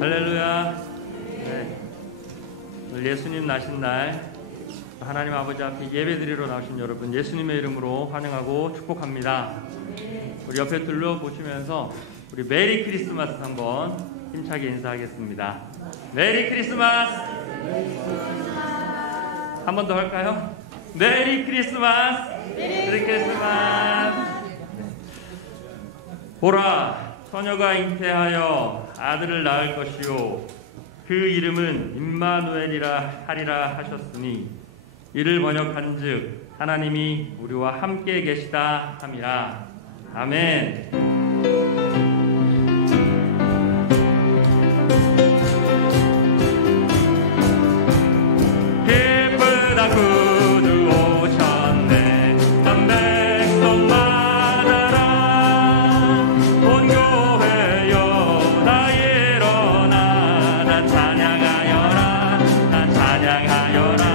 할렐루야. 네. 오늘 예수님 나신 날 하나님 아버지 앞에 예배드리러 나오신 여러분 예수님의 이름으로 환영하고 축복합니다. 우리 옆에 둘러보시면서 우리 메리 크리스마스 한번 힘차게 인사하겠습니다. 메리 크리스마스! 한 번 더 할까요? 메리 크리스마스! 메리 크리스마스! 보라, 처녀가 잉태하여 아들을 낳을 것이요 그 이름은 임마누엘이라 하리라 하셨으니 이를 번역한즉 하나님이 우리와 함께 계시다 함이라. 아멘. 찬양하여라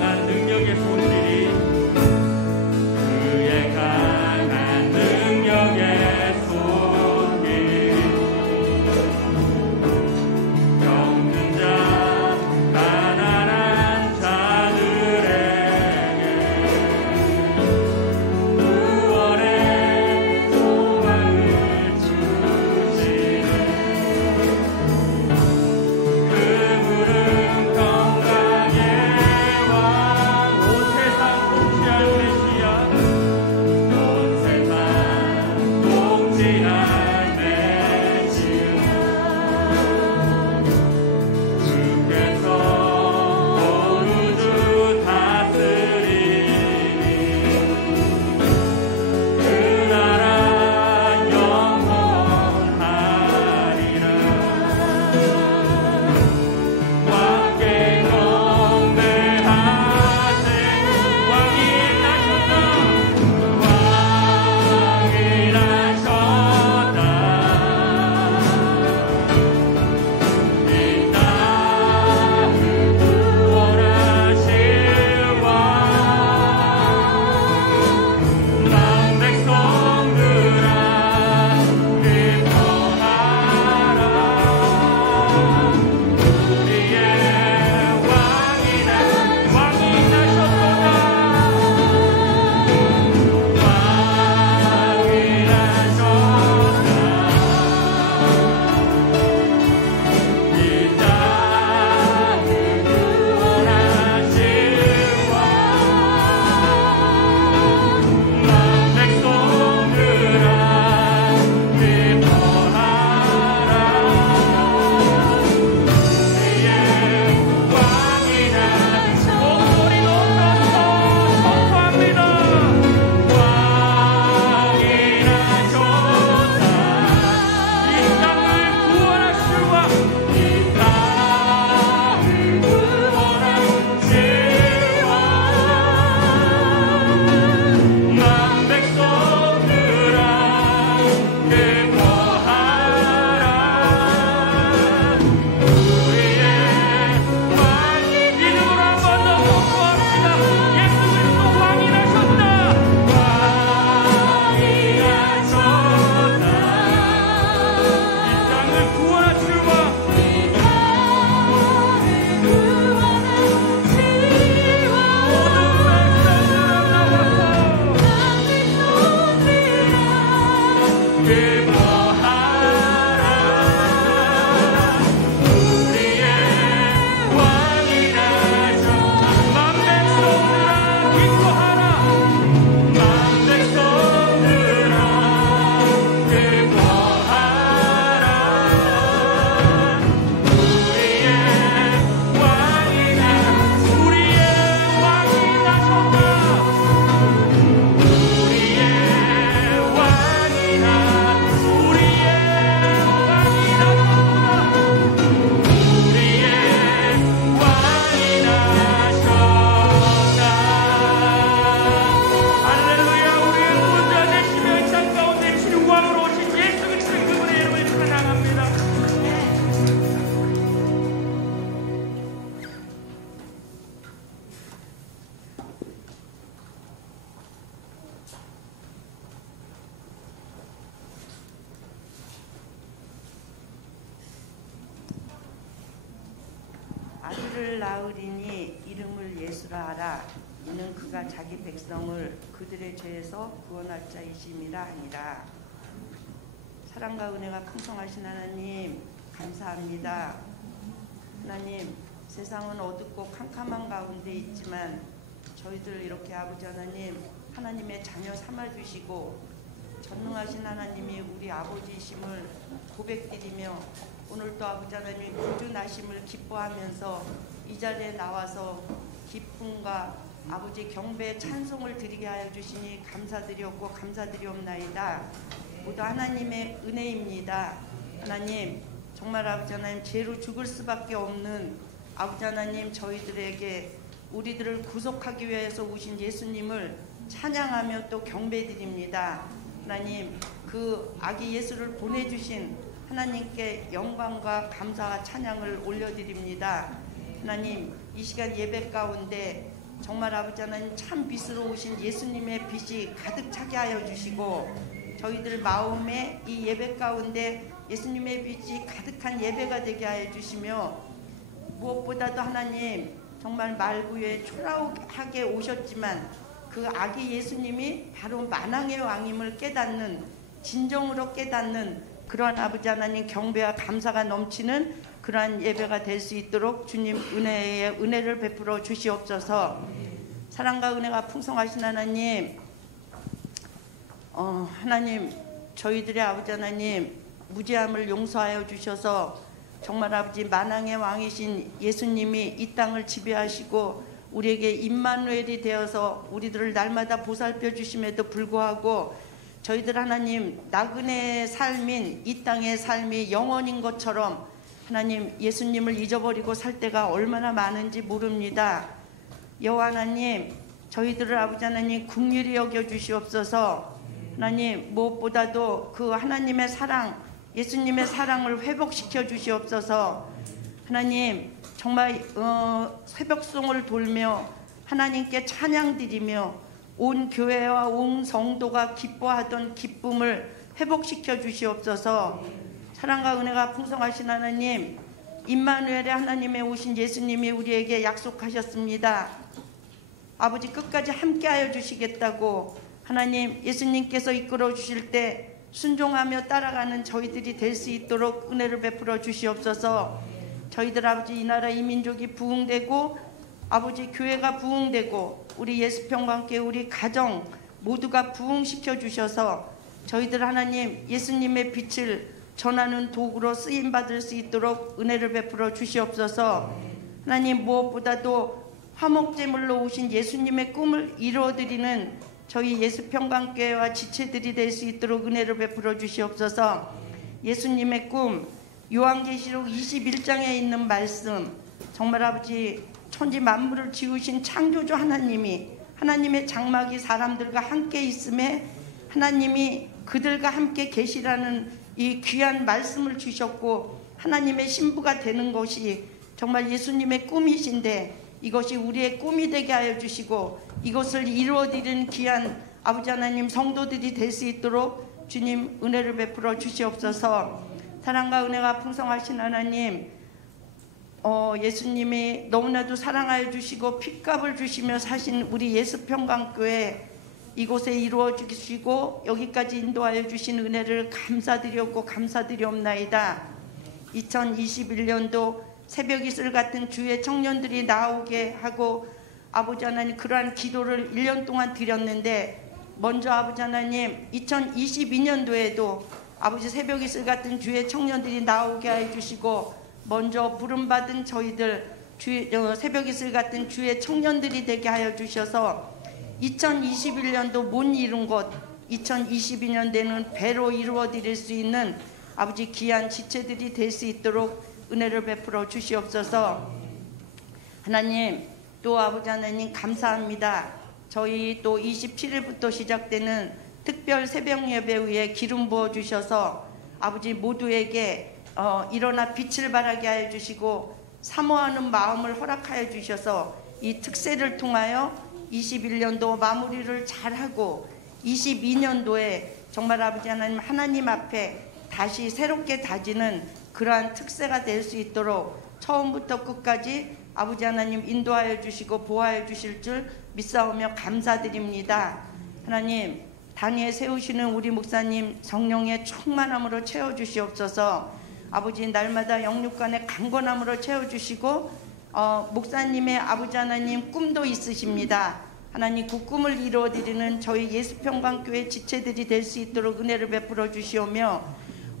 강한 능력의 손길이 그의 강한 능력의 손길 겪는 자 가난한 자들에게 구원의 소망을 주시네. 그분은 건강의 왕 온 세상 통치할 메시아 온 세상 통치할 메시아 주께서 온 우주 다스리니 그 나라 영원하리라. 왕께 경배하세. 왕이 나셨다. 왕이 나셨다. 이 땅을 구원하실 왕 남 백성들아 기뻐하라. 우리의 왕이 나셨도다. 왕이 나셨다. 이 땅을 구원하실 왕 남 백성들아 기뻐하라. 우리의 왕이 나셨다. 목소리 높여서 선포합니다. 왕이 나셨다. 이 땅을 구원하실 왕 이 땅을 구원하실 왕 남 백성들아 기뻐하라. 우리의 왕 이름으로 한 번 더 선포합시다. 예수 그리스도 왕이 나셨다. 왕이 나셨다. 이 땅을 구원하실 왕 아들을 낳으리니 이름을 예수라 하라. 이는 그가 자기 백성을 그들의 죄에서 구원할 자이심이라 하니라. 사랑과 은혜가 풍성하신 하나님 감사합니다. 하나님, 세상은 어둡고 캄캄한 가운데 있지만 저희들 이렇게 아버지 하나님 하나님의 자녀 삼아주시고 전능하신 하나님이 우리 아버지이심을 고백드리며 오늘도 아버지 하나님 구주나심을 기뻐하면서 이 자리에 나와서 기쁨과 아버지 경배의 찬송을 드리게 하여 주시니 감사드리옵고 감사드리옵나이다. 모두 하나님의 은혜입니다. 하나님, 정말 아버지 하나님 죄로 죽을 수밖에 없는 아버지 하나님 저희들에게 우리들을 구속하기 위해서 오신 예수님을 찬양하며 또 경배드립니다. 하나님, 그 아기 예수를 보내주신 하나님께 영광과 감사와 찬양을 올려드립니다. 하나님, 이 시간 예배 가운데 정말 아버지 하나님 참 빛으로 오신 예수님의 빛이 가득 차게 하여 주시고 저희들 마음에 이 예배 가운데 예수님의 빛이 가득한 예배가 되게 하여 주시며 무엇보다도 하나님 정말 말구에 초라하게 오셨지만 그 아기 예수님이 바로 만왕의 왕임을 깨닫는 진정으로 깨닫는 그러한 아버지 하나님 경배와 감사가 넘치는 그러한 예배가 될 수 있도록 주님 은혜를 베풀어 주시옵소서. 사랑과 은혜가 풍성하신 하나님, 하나님 저희들의 아버지 하나님 무죄함을 용서하여 주셔서 정말 아버지 만왕의 왕이신 예수님이 이 땅을 지배하시고 우리에게 임마누엘이 되어서 우리들을 날마다 보살펴 주심에도 불구하고 저희들 하나님 나그네의 삶인 이 땅의 삶이 영원인 것처럼 하나님 예수님을 잊어버리고 살 때가 얼마나 많은지 모릅니다. 여호와 하나님 저희들을 아버지 하나님 긍휼히 여겨 주시옵소서. 하나님 무엇보다도 그 하나님의 사랑 예수님의 사랑을 회복시켜 주시옵소서. 하나님 정말 새벽송을 돌며 하나님께 찬양 드리며 온 교회와 온 성도가 기뻐하던 기쁨을 회복시켜 주시옵소서. 사랑과 은혜가 풍성하신 하나님 임마누엘의 하나님의 오신 예수님이 우리에게 약속하셨습니다. 아버지 끝까지 함께하여 주시겠다고 하나님 예수님께서 이끌어 주실 때 순종하며 따라가는 저희들이 될 수 있도록 은혜를 베풀어 주시옵소서. 저희들 아버지 이 나라 이 민족이 부흥되고 아버지 교회가 부흥되고 우리 예수평강교회 우리 가정 모두가 부흥시켜 주셔서 저희들 하나님 예수님의 빛을 전하는 도구로 쓰임받을 수 있도록 은혜를 베풀어 주시옵소서. 하나님 무엇보다도 화목제물로 오신 예수님의 꿈을 이루어드리는 저희 예수평강교회와 지체들이 될 수 있도록 은혜를 베풀어 주시옵소서. 예수님의 꿈 요한계시록 21장에 있는 말씀 정말 아버지 천지 만물을 지으신 창조주 하나님이 하나님의 장막이 사람들과 함께 있음에 하나님이 그들과 함께 계시라는 이 귀한 말씀을 주셨고 하나님의 신부가 되는 것이 정말 예수님의 꿈이신데 이것이 우리의 꿈이 되게 하여 주시고 이것을 이루어드리는 귀한 아버지 하나님 성도들이 될 수 있도록 주님 은혜를 베풀어 주시옵소서. 사랑과 은혜가 풍성하신 하나님 예수님이 너무나도 사랑하여 주시고 핏값을 주시며 사신 우리 예수평강교회 이곳에 이루어 주시고 여기까지 인도하여 주신 은혜를 감사드렸고 감사드리옵나이다. 2021년도 새벽 이슬 같은 주의 청년들이 나오게 하고 아버지 하나님 그러한 기도를 1년 동안 드렸는데 먼저 아버지 하나님 2022년도에도 아버지 새벽 이슬 같은 주의 청년들이 나오게 해주시고 먼저 부름받은 저희들 새벽 이슬 같은 주의 청년들이 되게 하여 주셔서 2021년도 못 이룬 것 2022년대는 배로 이루어 드릴 수 있는 아버지 귀한 지체들이 될 수 있도록 은혜를 베풀어 주시옵소서. 하나님 또 아버지 하나님 감사합니다. 저희 또 27일부터 시작되는 특별 새벽 예배 위에 기름 부어 주셔서 아버지 모두에게 일어나 빛을 발하게 하여 주시고 사모하는 마음을 허락하여 주셔서 이 특세를 통하여 21년도 마무리를 잘하고 22년도에 정말 아버지 하나님 앞에 다시 새롭게 다지는 그러한 특세가 될 수 있도록 처음부터 끝까지 아버지 하나님 인도하여 주시고 보호하여 주실 줄 믿사오며 감사드립니다. 하나님 단위에 세우시는 우리 목사님 성령의 충만함으로 채워주시옵소서. 아버지 날마다 영육간의 강건함으로 채워주시고 목사님의 아버지 하나님 꿈도 있으십니다. 하나님 그 꿈을 이루어드리는 저희 예수평강교회 지체들이 될 수 있도록 은혜를 베풀어 주시오며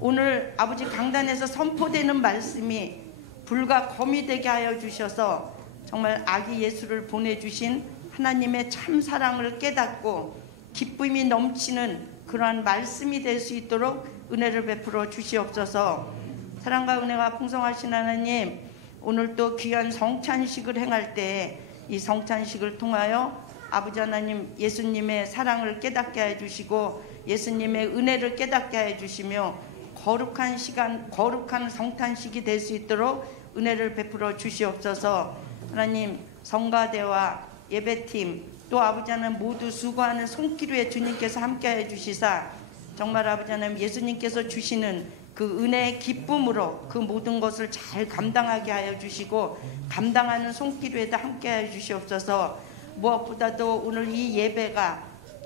오늘 아버지 강단에서 선포되는 말씀이 불과 검이 되게 하여 주셔서 정말 아기 예수를 보내주신 하나님의 참 사랑을 깨닫고 기쁨이 넘치는 그러한 말씀이 될 수 있도록 은혜를 베풀어 주시옵소서. 사랑과 은혜가 풍성하신 하나님 오늘 또 귀한 성찬식을 행할 때 이 성찬식을 통하여 아버지 하나님 예수님의 사랑을 깨닫게 해주시고 예수님의 은혜를 깨닫게 해주시며 거룩한 시간 거룩한 성탄식이 될 수 있도록 은혜를 베풀어 주시옵소서. 하나님 성가대와 예배팀 또 아버지 하나님 모두 수고하는 손길에 주님께서 함께해 주시사 정말 아버지 하나님 예수님께서 주시는 그 은혜의 기쁨으로 그 모든 것을 잘 감당하게 하여 주시고 감당하는 손길에도 함께해 주시옵소서. 무엇보다도 오늘 이 예배가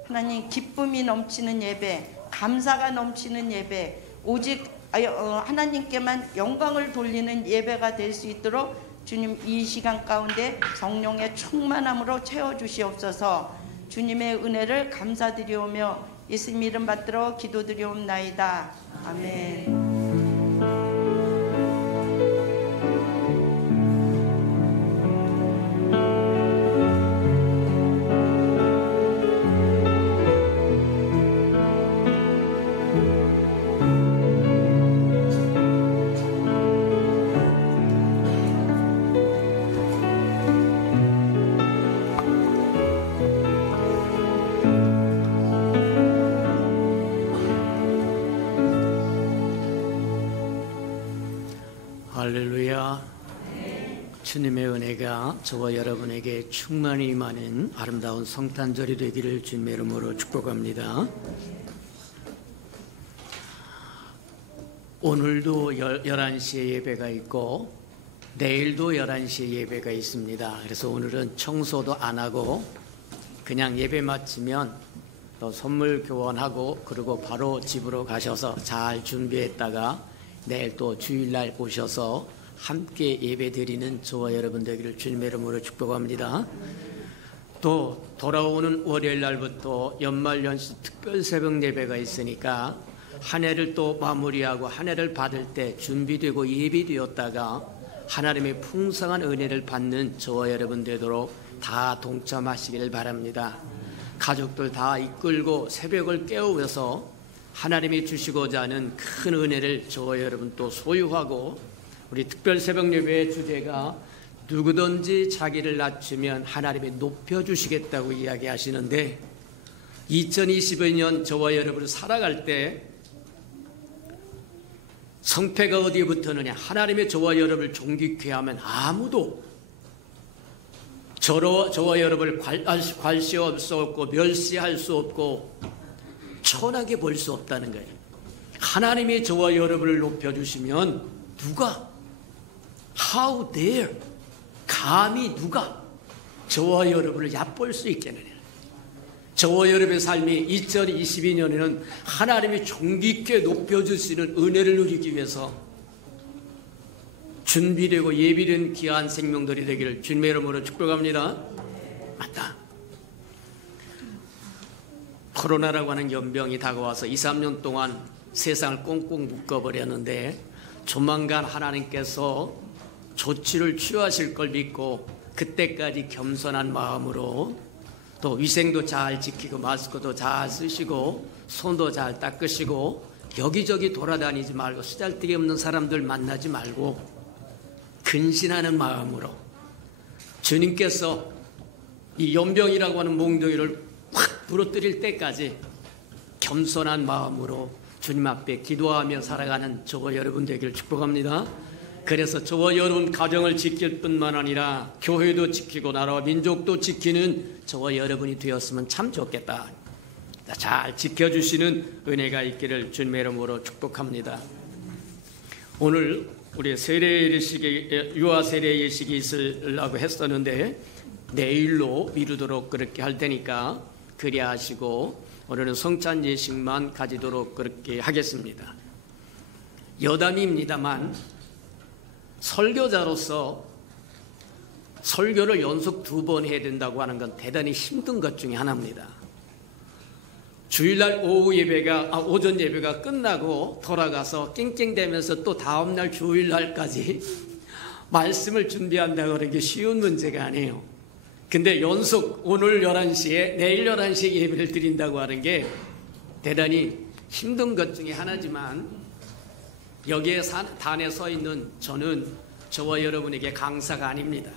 하나님 기쁨이 넘치는 예배, 감사가 넘치는 예배, 오직 하나님께만 영광을 돌리는 예배가 될 수 있도록 주님 이 시간 가운데 성령의 충만함으로 채워주시옵소서. 주님의 은혜를 감사드리오며 예수님 이름 받들어 기도드리옵나이다. 아멘. 할렐루야. 주님의 은혜가 저와 여러분에게 충만히 임하는 아름다운 성탄절이 되기를 주님의 이름으로 축복합니다. 오늘도 11시에 예배가 있고 내일도 11시에 예배가 있습니다. 그래서 오늘은 청소도 안 하고 그냥 예배 마치면 또 선물 교환하고 그리고 바로 집으로 가셔서 잘 준비했다가 내일 또 주일날 오셔서 함께 예배 드리는 저와 여러분 되기를 주님의 이름으로 축복합니다. 또 돌아오는 월요일 날부터 연말연시 특별 새벽 예배가 있으니까 한 해를 또 마무리하고 한 해를 받을 때 준비되고 예비되었다가 하나님의 풍성한 은혜를 받는 저와 여러분 되도록 다 동참하시기를 바랍니다. 가족들 다 이끌고 새벽을 깨우면서 하나님이 주시고자 하는 큰 은혜를 저와 여러분 또 소유하고 우리 특별 새벽 예배의 주제가 누구든지 자기를 낮추면 하나님이 높여주시겠다고 이야기하시는데 2022년 저와 여러분을 살아갈 때 성패가 어디에 붙었느냐 하나님의 저와 여러분을 존귀케 하면 아무도 저와 여러분을 괄시할 수 없고 멸시할 수 없고 천하게 볼 수 없다는 거예요. 하나님이 저와 여러분을 높여주시면 누가 How dare 감히 누가 저와 여러분을 얕볼 수 있겠느냐. 저와 여러분의 삶이 2022년에는 하나님이 존귀케 높여주시는 은혜를 누리기 위해서 준비되고 예비된 귀한 생명들이 되기를 주님의 이름으로 축복합니다. 맞다. 코로나라고 하는 연병이 다가와서 2, 3년 동안 세상을 꽁꽁 묶어버렸는데 조만간 하나님께서 조치를 취하실 걸 믿고 그때까지 겸손한 마음으로 또 위생도 잘 지키고 마스크도 잘 쓰시고 손도 잘 닦으시고 여기저기 돌아다니지 말고 쓰잘데기 없는 사람들 만나지 말고 근신하는 마음으로 주님께서 이 연병이라고 하는 몽둥이를 확 부러뜨릴 때까지 겸손한 마음으로 주님 앞에 기도하며 살아가는 저와 여러분 되기를 축복합니다. 그래서 저와 여러분 가정을 지킬 뿐만 아니라 교회도 지키고 나라와 민족도 지키는 저와 여러분이 되었으면 참 좋겠다. 잘 지켜주시는 은혜가 있기를 주님의 이름으로 축복합니다. 오늘 우리 세례 예식이 유아 세례 예식이 있으려고 했었는데 내일로 미루도록 그렇게 할 테니까 그리 하시고 오늘은 성찬 예식만 가지도록 그렇게 하겠습니다. 여담입니다만 설교자로서 설교를 연속 2번 해야 된다고 하는 건 대단히 힘든 것 중에 하나입니다. 주일날 오전 예배가 끝나고 돌아가서 낑낑대면서 또 다음날 주일날까지 말씀을 준비한다고 하는 게 쉬운 문제가 아니에요. 근데 연속 오늘 11시에 내일 11시에 예배를 드린다고 하는 게 대단히 힘든 것 중에 하나지만 여기에 단에 서 있는 저는 저와 여러분에게 강사가 아닙니다.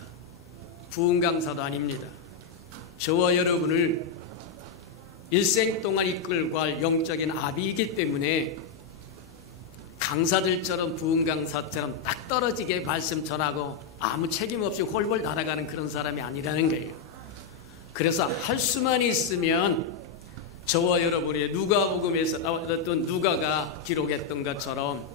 부흥 강사도 아닙니다. 저와 여러분을 일생 동안 이끌고 할 영적인 아비이기 때문에 강사들처럼 부흥 강사처럼 딱 떨어지게 말씀 전하고 아무 책임 없이 홀홀 날아가는 그런 사람이 아니라는 거예요. 그래서 할 수만 있으면 저와 여러분이 누가복음에서 나왔던 누가가 기록했던 것처럼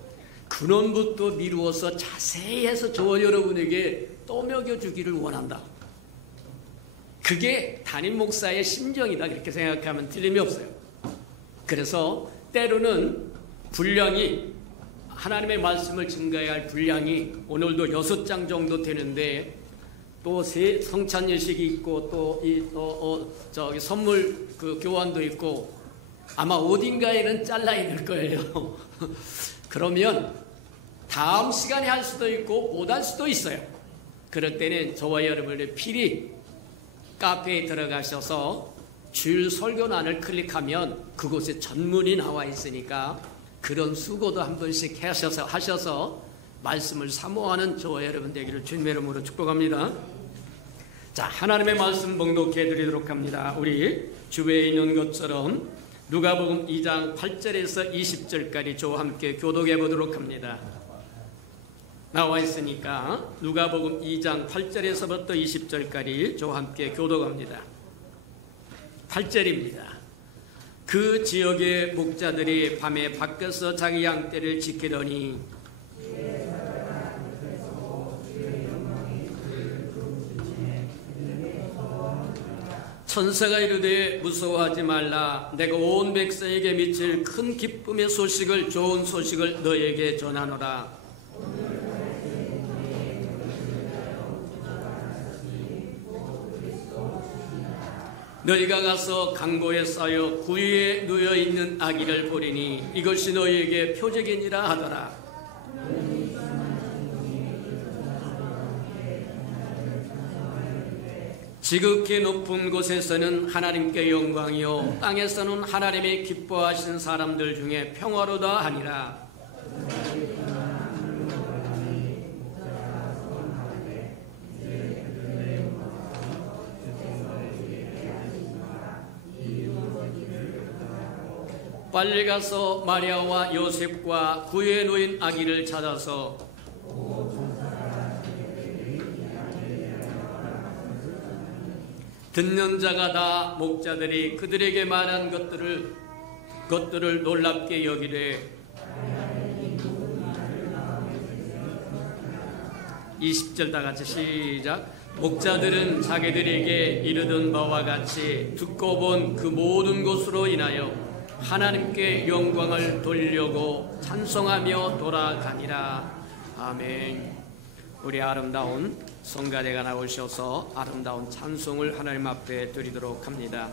근원부터 미루어서 자세히 해서 저와 여러분에게 떠먹여 주기를 원한다. 그게 담임 목사의 심정이다. 그렇게 생각하면 틀림이 없어요. 그래서 때로는 분량이 하나님의 말씀을 증거해야 할 분량이 오늘도 6장 정도 되는데 또 성찬 예식이 있고 또 선물 그 교환도 있고 아마 어딘가에는 잘라 있을 거예요. 그러면 다음 시간에 할 수도 있고 못 할 수도 있어요. 그럴 때는 저와 여러분의 필히 카페에 들어가셔서 주일 설교란을 클릭하면 그곳에 전문이 나와 있으니까 그런 수고도 한 번씩 하셔서 말씀을 사모하는 저와 여러분 되기를 주님의 이름으로 축복합니다. 자, 하나님의 말씀 봉독해 드리도록 합니다. 우리 주변에 있는 것처럼 누가복음 2장 8절에서 20절까지 저와 함께 교독해 보도록 합니다. 나와 있으니까 누가복음 2장 8절에서부터 20절까지 저와 함께 교독합니다. 8절입니다. 그 지역의 목자들이 밤에 밖에서 자기 양떼를 지키더니 천사가 이르되 무서워하지 말라. 내가 온 백성에게 미칠 큰 기쁨의 소식을, 좋은 소식을 너에게 전하노라. 너희가 가서 강고에 쌓여 구유에 누워 있는 아기를 보리니 이것이 너희에게 표적이니라 하더라. 지극히 높은 곳에서는 하나님께 영광이요 땅에서는 하나님의 기뻐하신 사람들 중에 평화로다 하니라. 빨리 가서 마리아와 요셉과 구유에 놓인 아기를 찾아서 듣는 자가 다 목자들이 그들에게 말한 것들을 놀랍게 여기되 20절 다 같이 시작. 목자들은 자기들에게 이르던 바와 같이 듣고 본 그 모든 것으로 인하여 하나님께 영광을 돌리려고 찬송하며 돌아가니라. 아멘. 우리 아름다운 성가대가 나오셔서 아름다운 찬송을 하나님 앞에 드리도록 합니다.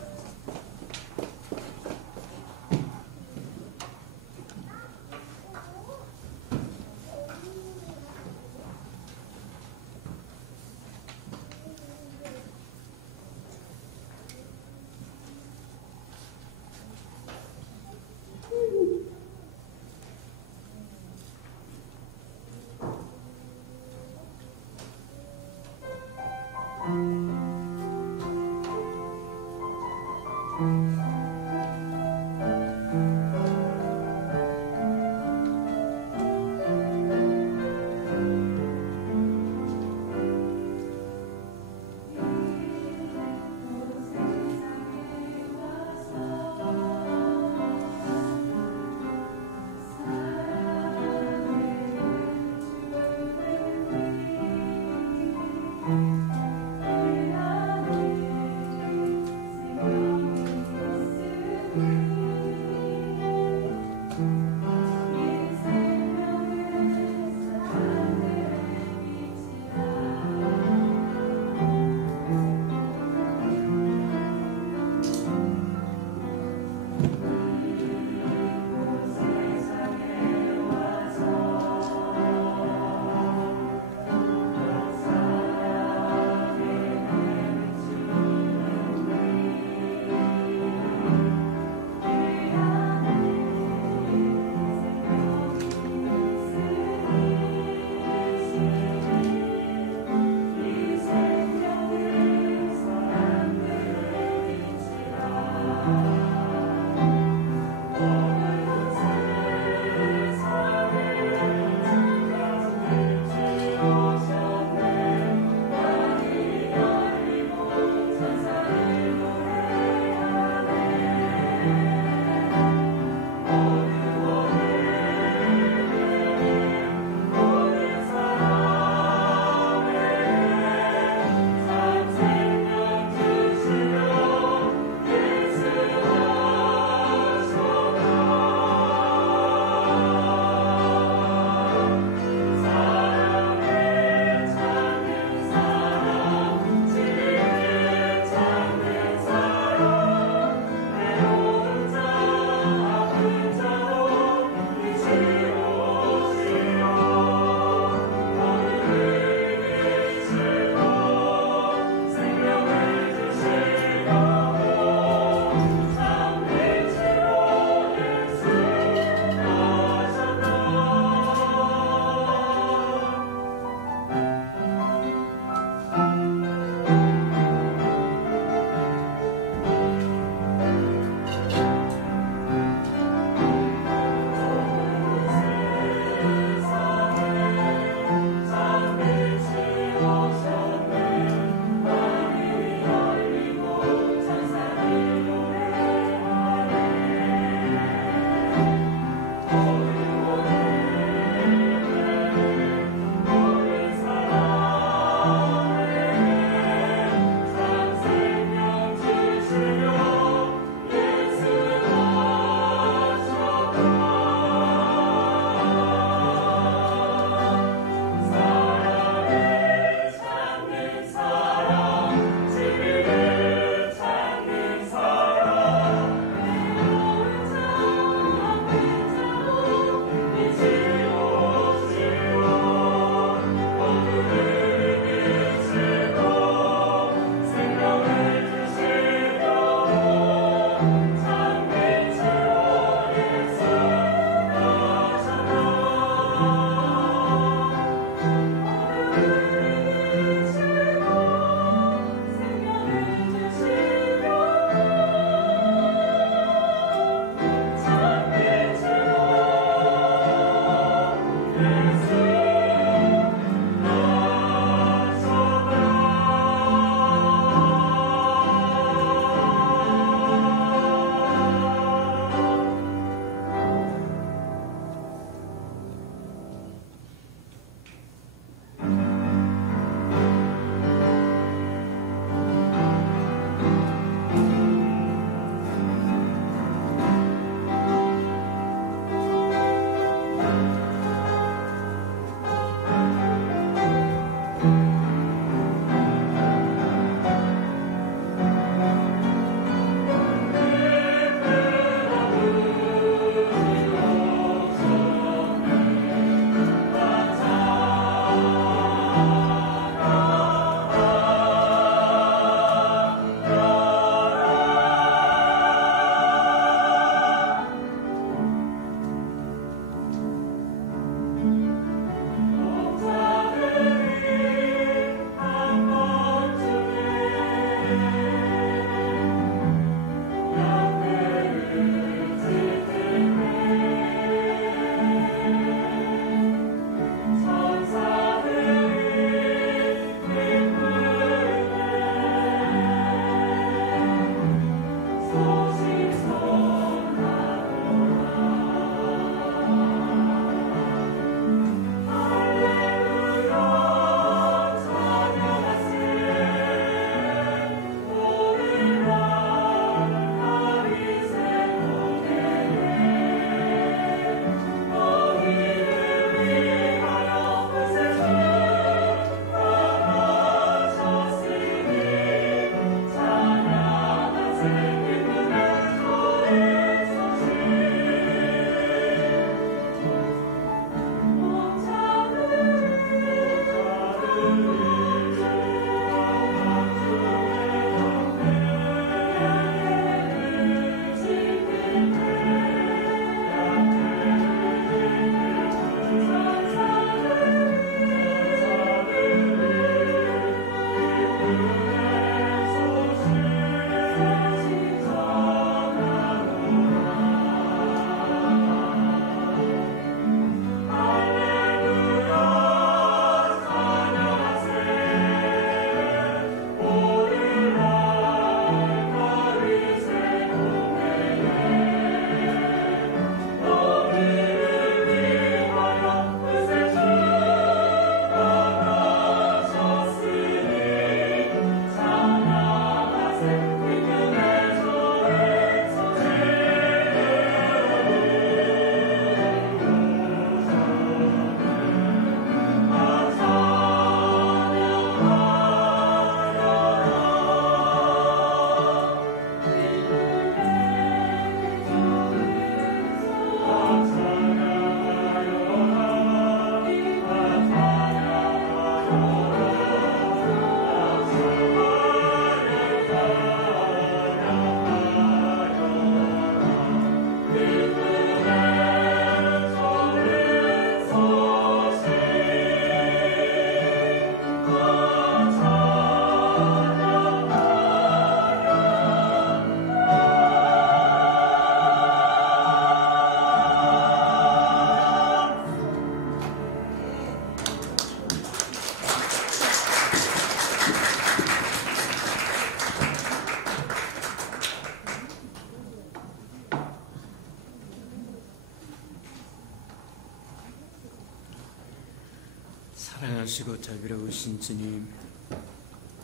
사랑하시고 자비로우신 주님,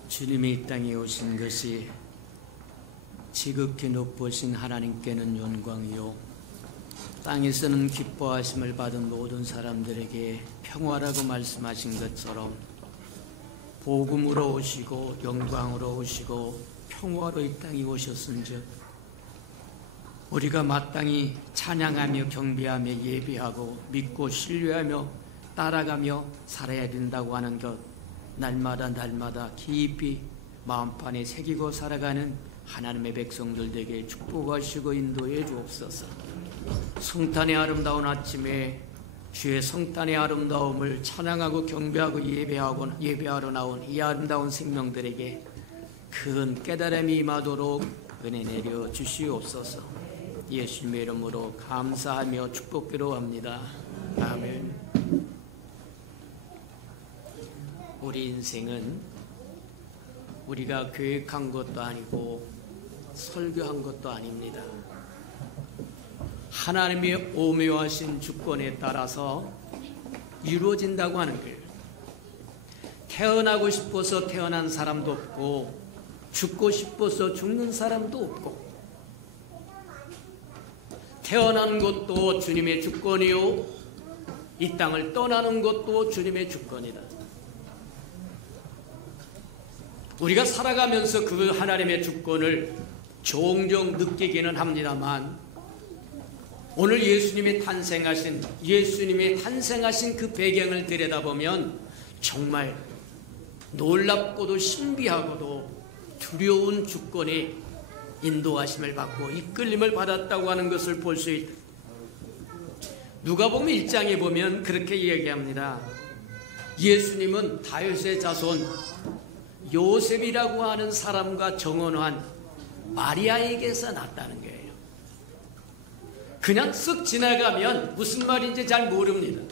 주님이 이 땅에 오신 것이 지극히 높으신 하나님께는 영광이요 땅에서는 기뻐하심을 받은 모든 사람들에게 평화라고 말씀하신 것처럼 복음으로 오시고 영광으로 오시고 평화로 이 땅에 오셨은즉 우리가 마땅히 찬양하며 경배하며 예배하고 믿고 신뢰하며 따라가며 살아야 된다고 하는 것, 날마다 깊이 마음판에 새기고 살아가는 하나님의 백성들 되게 축복하시고 인도해 주옵소서. 성탄의 아름다운 아침에 주의 성탄의 아름다움을 찬양하고 경배하고 예배하러 나온 이 아름다운 생명들에게 큰 깨달음이 임하도록 은혜 내려 주시옵소서. 예수님의 이름으로 감사하며 축복기로 합니다. 아멘. 우리 인생은 우리가 계획한 것도 아니고 설교한 것도 아닙니다. 하나님의 오묘하신 주권에 따라서 이루어진다고 하는 거예요. 태어나고 싶어서 태어난 사람도 없고 죽고 싶어서 죽는 사람도 없고 태어난 것도 주님의 주권이요 이 땅을 떠나는 것도 주님의 주권이다. 우리가 살아가면서 그 하나님의 주권을 종종 느끼기는 합니다만 오늘 예수님이 탄생하신 그 배경을 들여다보면 정말 놀랍고도 신비하고도 두려운 주권의 인도하심을 받고 이끌림을 받았다고 하는 것을 볼 수 있다. 누가복음 1장에 보면 그렇게 이야기합니다. 예수님은 다윗의 자손 요셉이라고 하는 사람과 정혼한 마리아에게서 났다는 거예요. 그냥 쓱 지나가면 무슨 말인지 잘 모릅니다.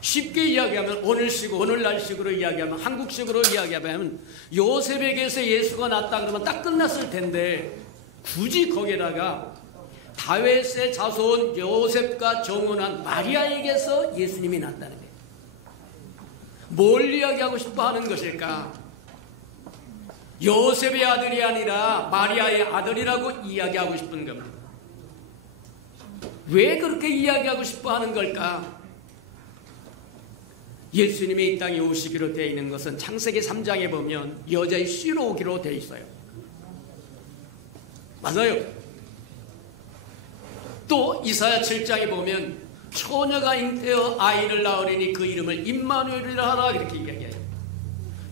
쉽게 이야기하면 오늘식 오늘날식으로 이야기하면 한국식으로 이야기하면 요셉에게서 예수가 났다 그러면 딱 끝났을 텐데 굳이 거기다가 다윗의 자손 요셉과 정혼한 마리아에게서 예수님이 났다는 거예요. 뭘 이야기하고 싶어 하는 것일까? 요셉의 아들이 아니라 마리아의 아들이라고 이야기하고 싶은 겁니다. 왜 그렇게 이야기하고 싶어 하는 걸까? 예수님이 이 땅에 오시기로 되어 있는 것은 창세기 3장에 보면 여자의 씨로 오기로 되어 있어요. 맞아요. 또 이사야 7장에 보면 처녀가 잉태어 아이를 낳으리니 그 이름을 임마누엘이라 하라 이렇게 이야기해요.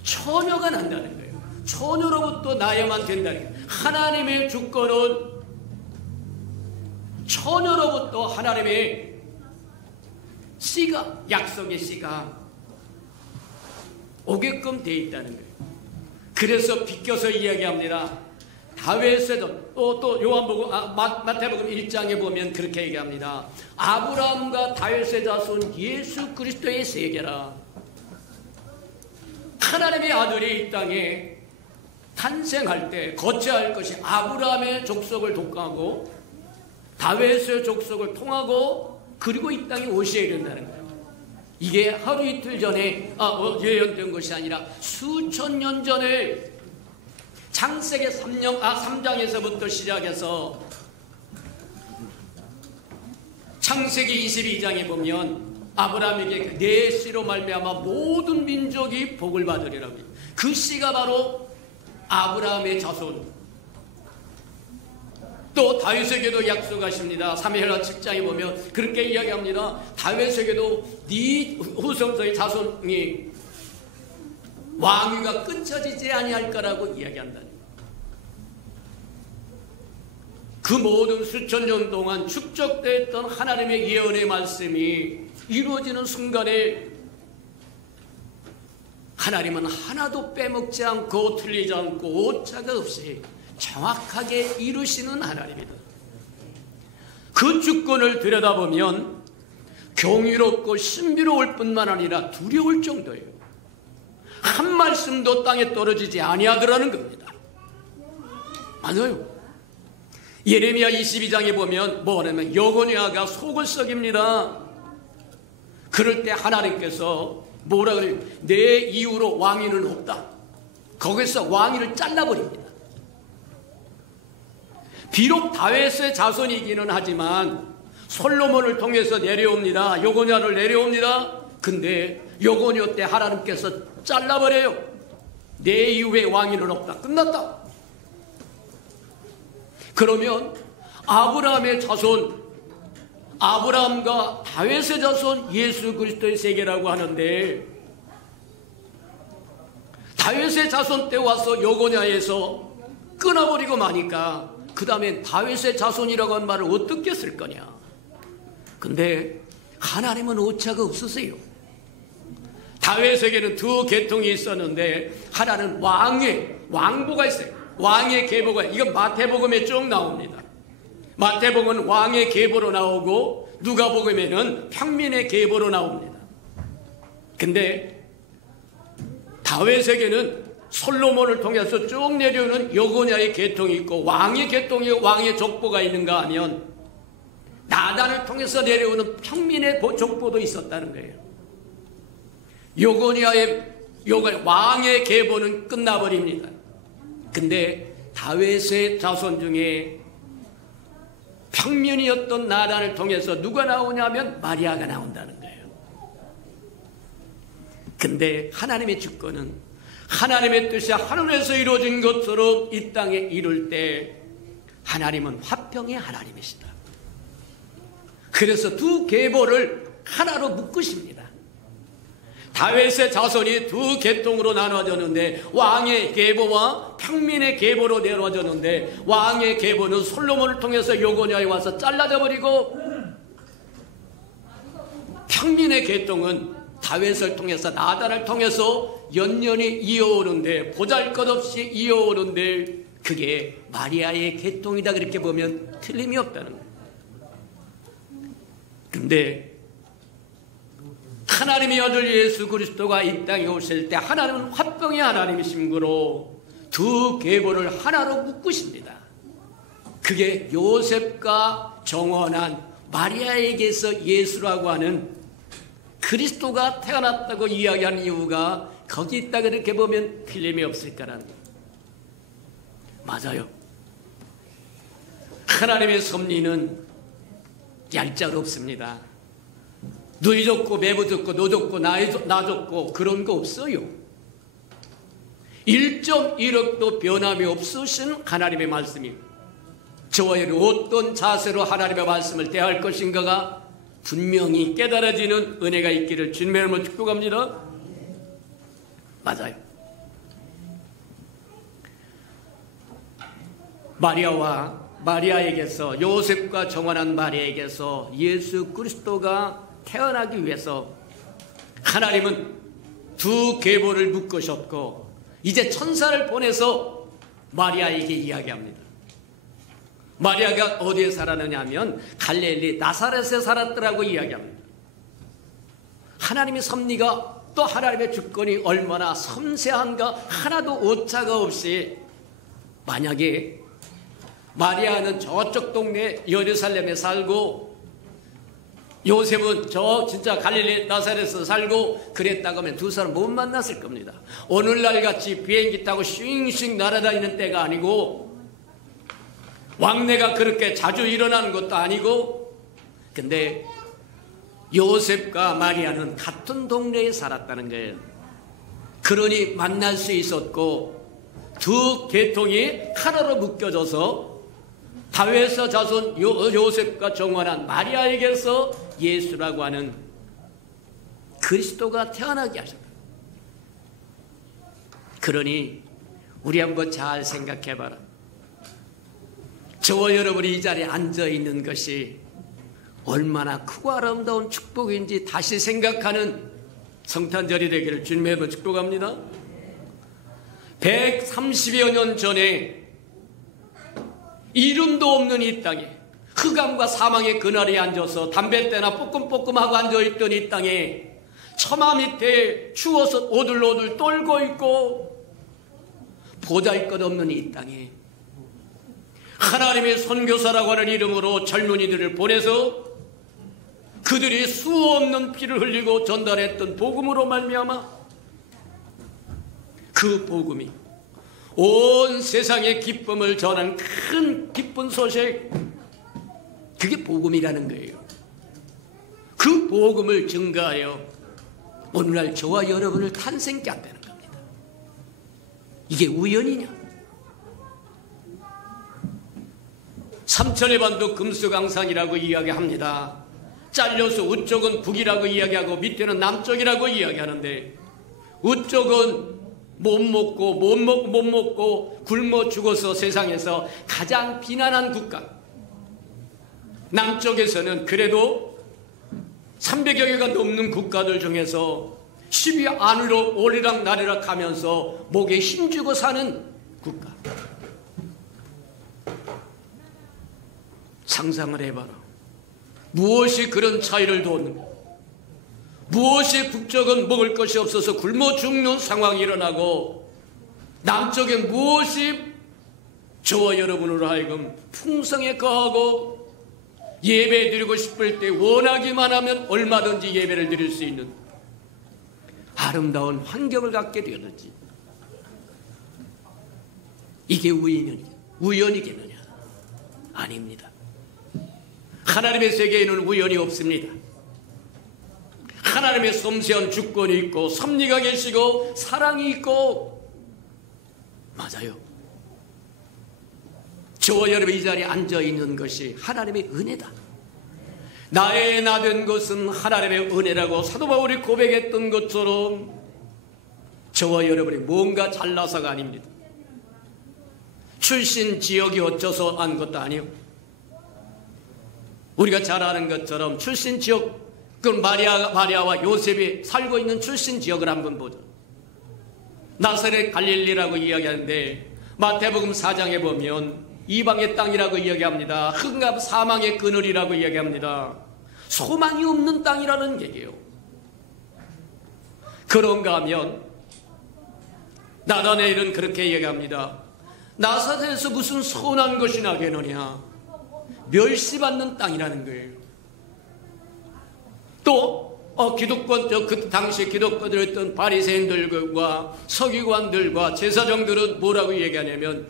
처녀가 난다는 거예요. 처녀로부터 나야만 된다는 거예요. 하나님의 주권은 처녀로부터 하나님의 씨가 약속의 씨가 오게끔 되어 있다는 거예요. 그래서 비껴서 이야기합니다. 다윗에도 또 요한복음 마태복음 1장에 보면 그렇게 얘기합니다. 아브라함과 다윗의 자손 예수 그리스도의 세계라. 하나님의 아들이 이 땅에 탄생할 때 거쳐야 할 것이 아브라함의 족속을 독과하고 다윗의 족속을 통하고 그리고 이 땅에 오셔야 된다는 거예요. 이게 하루 이틀 전에 예언된 것이 아니라 수천 년 전에 창세기 3장에서부터 시작해서 창세기 22장에 보면 아브라함에게 내 씨로 말미암아 모든 민족이 복을 받으리라고 해요. 그 씨가 바로 아브라함의 자손. 또 다윗에게도 약속하십니다. 사무엘하 7장에 보면 그렇게 이야기합니다. 다윗에게도 네 후손의 자손이 왕위가 끊어지지 아니할 거라고 이야기한다. 그 모든 수천 년 동안 축적되었던 하나님의 예언의 말씀이 이루어지는 순간에 하나님은 하나도 빼먹지 않고 틀리지 않고 오차가 없이 정확하게 이루시는 하나님이다. 그 주권을 들여다보면 경이롭고 신비로울 뿐만 아니라 두려울 정도예요. 한 말씀도 땅에 떨어지지 아니하더라는 겁니다. 맞아요. 예레미야 22장에 보면 뭐냐면 여호와가 속을 썩입니다. 그럴 때 하나님께서 뭐라 그래요? 내 이후로 왕위는 없다. 거기서 왕위를 잘라버립니다. 비록 다윗의 자손이기는 하지만 솔로몬을 통해서 내려옵니다. 여고냐를 내려옵니다. 근데 여고냐 때 하나님께서 잘라버려요. 내 이후에 왕위는 없다. 끝났다. 그러면 아브라함의 자손, 아브라함과 다윗의 자손 예수 그리스도의 세계라고 하는데, 다윗의 자손 때 와서 여고냐에서 끊어버리고 마니까 그 다음에 다윗의 자손이라고 하는 말을 어떻게 쓸 거냐. 근데 하나님은 오차가 없으세요. 다윗에게는 두 계통이 있었는데 하나는 왕보가 있어요. 왕의 계보가, 이건 마태복음에 쭉 나옵니다. 마태복음은 왕의 계보로 나오고 누가복음에는 평민의 계보로 나옵니다. 근데 다윗에게는 솔로몬을 통해서 쭉 내려오는 여고냐의 계통이 있고 왕의 계통이, 왕의 족보가 있는가 하면 나단을 통해서 내려오는 평민의 족보도 있었다는 거예요. 여고냐의 왕의 계보는 끝나버립니다. 근데 다윗의 자손 중에 평민이었던 나단을 통해서 누가 나오냐면 마리아가 나온다는 거예요. 근데 하나님의 주권은 하나님의 뜻이 하늘에서 이루어진 것처럼 이 땅에 이룰 때 하나님은 화평의 하나님이시다. 그래서 두 계보를 하나로 묶으십니다. 다윗의 자손이 두 계통으로 나눠졌는데 왕의 계보와 평민의 계보로 나눠졌는데, 왕의 계보는 솔로몬을 통해서 여고냐에 와서 잘라져 버리고, 평민의 계통은 다윗을 통해서 나단을 통해서 연년이 이어오는데, 보잘것없이 이어오는데 그게 마리아의 계통이다. 그렇게 보면 틀림이 없다는 거예요. 근데 하나님의 아들 예수 그리스도가 이 땅에 오실 때 하나님은 화평의 하나님이심으로 두 계보를 하나로 묶으십니다. 그게 요셉과 정원한 마리아에게서 예수라고 하는 그리스도가 태어났다고 이야기하는 이유가 거기 있다. 그렇게 보면 틀림이 없을 거라는 거예요. 맞아요. 하나님의 섭리는 얄짤없습니다. 너희 좋고 매부 좋고 너 좋고 나 좋고 그런 거 없어요. 1.1억도 변함이 없으신 하나님의 말씀이, 저와 여러분 어떤 자세로 하나님의 말씀을 대할 것인가가 분명히 깨달아지는 은혜가 있기를 주님의 이름으로 축복합니다. 맞아요. 마리아에게서, 요셉과 정원한 마리아에게서 예수 그리스도가 태어나기 위해서 하나님은 두 계보를 묶으셨고, 이제 천사를 보내서 마리아에게 이야기합니다. 마리아가 어디에 살았느냐 하면 갈릴리 나사렛에 살았더라고 이야기합니다. 하나님의 섭리가, 또 하나님의 주권이 얼마나 섬세한가 하나도 오차가 없이, 만약에 마리아는 저쪽 동네 예루살렘에 살고 요셉은 저 진짜 갈릴리 나사렛에서 살고 그랬다고 하면 두 사람 못 만났을 겁니다. 오늘날 같이 비행기 타고 싱싱 날아다니는 때가 아니고, 왕래가 그렇게 자주 일어나는 것도 아니고, 근데 요셉과 마리아는 같은 동네에 살았다는 거예요. 그러니 만날 수 있었고, 두 계통이 하나로 묶여져서 다윗의 자손 요셉과 정원한 마리아에게서 예수라고 하는 그리스도가 태어나게 하셨다. 그러니 우리 한번 잘 생각해봐라. 저와 여러분이 이 자리에 앉아있는 것이 얼마나 크고 아름다운 축복인지 다시 생각하는 성탄절이 되기를 주님의 이름으로 축복합니다. 130여 년 전에 이름도 없는 이 땅에 흑암과 사망의 그날에 앉아서 담뱃대나 뽀끔뽀끔하고 앉아있던 이 땅에 처마 밑에 추워서 오들오들 떨고 있고 보잘것없는 이 땅에 하나님의 선교사라고 하는 이름으로 젊은이들을 보내서 그들이 수 없는 피를 흘리고 전달했던 복음으로 말미암아 그 복음이 온 세상에 기쁨을 전한 큰 기쁜 소식, 그게 복음이라는 거예요. 그 복음을 증가하여 오늘날 저와 여러분을 탄생케 한다는 겁니다. 이게 우연이냐? 삼천의 반도 금수강산이라고 이야기합니다. 잘려서 우쪽은 북이라고 이야기하고 밑에는 남쪽이라고 이야기하는데, 우쪽은 못 먹고 굶어 죽어서 세상에서 가장 비난한 국가, 남쪽에서는 그래도 300여 개가 넘는 국가들 중에서 10위 안으로 오르락내리락 하면서 목에 힘주고 사는 국가. 상상을 해봐라. 무엇이 그런 차이를 뒀는가? 무엇이 북쪽은 먹을 것이 없어서 굶어 죽는 상황이 일어나고, 남쪽엔 무엇이 저와 여러분으로 하여금 풍성에 거하고 예배 드리고 싶을 때 원하기만 하면 얼마든지 예배를 드릴 수 있는 아름다운 환경을 갖게 되었는지, 이게 우연이겠느냐? 아닙니다. 하나님의 세계에는 우연이 없습니다. 하나님의 섬세한 주권이 있고 섭리가 계시고 사랑이 있고, 맞아요. 저와 여러분이 이 자리에 앉아있는 것이 하나님의 은혜다. 나의 나 된 것은 하나님의 은혜라고 사도 바울이 고백했던 것처럼 저와 여러분이 뭔가 잘나서가 아닙니다. 출신 지역이 어쩌서 한 것도 아니요. 우리가 잘 아는 것처럼 출신 지역, 그 마리아와 요셉이 살고 있는 출신 지역을 한번 보죠. 나사렛 갈릴리라고 이야기하는데, 마태복음 4장에 보면 이방의 땅이라고 이야기합니다. 흑암 사망의 그늘이라고 이야기합니다. 소망이 없는 땅이라는 얘기예요. 그런가 하면 나다나엘은 그렇게 이야기합니다. 나사렛에서 무슨 선한 것이 나겠느냐? 멸시받는 땅이라는 거예요. 또 기독권, 그 당시 기독교들이었던 바리새인들과 서기관들과 제사장들은 뭐라고 얘기하냐면,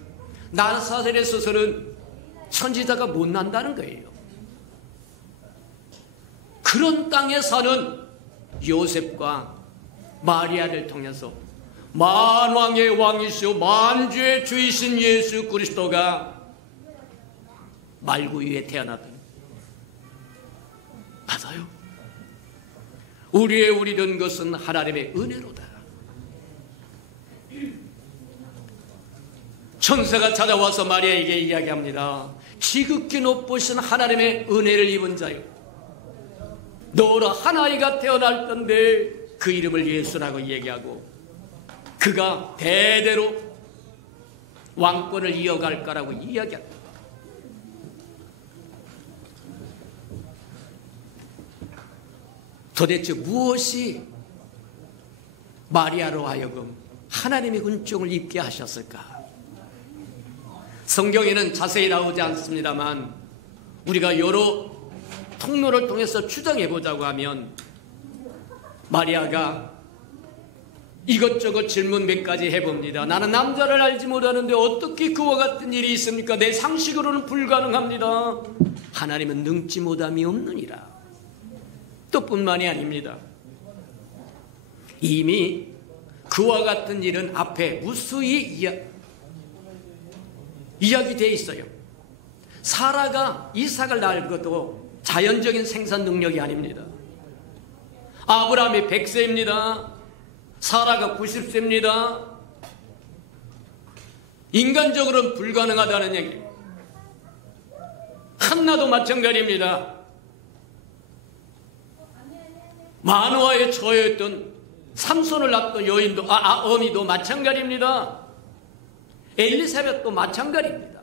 나사렛에서는 선지자가 못 난다는 거예요. 그런 땅에 사는 요셉과 마리아를 통해서 만왕의 왕이시오 만주의 주이신 예수 그리스도가 말구 위에 태어나더니, 맞아요. 우리 된 것은 하나님의 은혜로다. 천사가 찾아와서 마리아에게 이야기합니다. 지극히 높으신 하나님의 은혜를 입은 자요, 너로 한 아이가 태어날 건데 그 이름을 예수라고 얘기하고, 그가 대대로 왕권을 이어갈 거라고 이야기합니다. 도대체 무엇이 마리아로 하여금 하나님의 은총을 입게 하셨을까? 성경에는 자세히 나오지 않습니다만 우리가 여러 통로를 통해서 추정해 보자고 하면, 마리아가 이것저것 질문 몇 가지 해봅니다. 나는 남자를 알지 못하는데 어떻게 그와 같은 일이 있습니까? 내 상식으로는 불가능합니다. 하나님은 능치 못함이 없느니라. 또 뿐만이 아닙니다. 이미 그와 같은 일은 앞에 무수히 이야기되어 있어요. 사라가 이삭을 낳을 것도 자연적인 생산 능력이 아닙니다. 아브라함이 100세입니다. 사라가 90세입니다. 인간적으로는 불가능하다는 얘기. 한나도 마찬가지입니다. 만화에 처했던 삼손을 낳던 여인도 어미도 마찬가지입니다. 엘리사벳도 마찬가지입니다.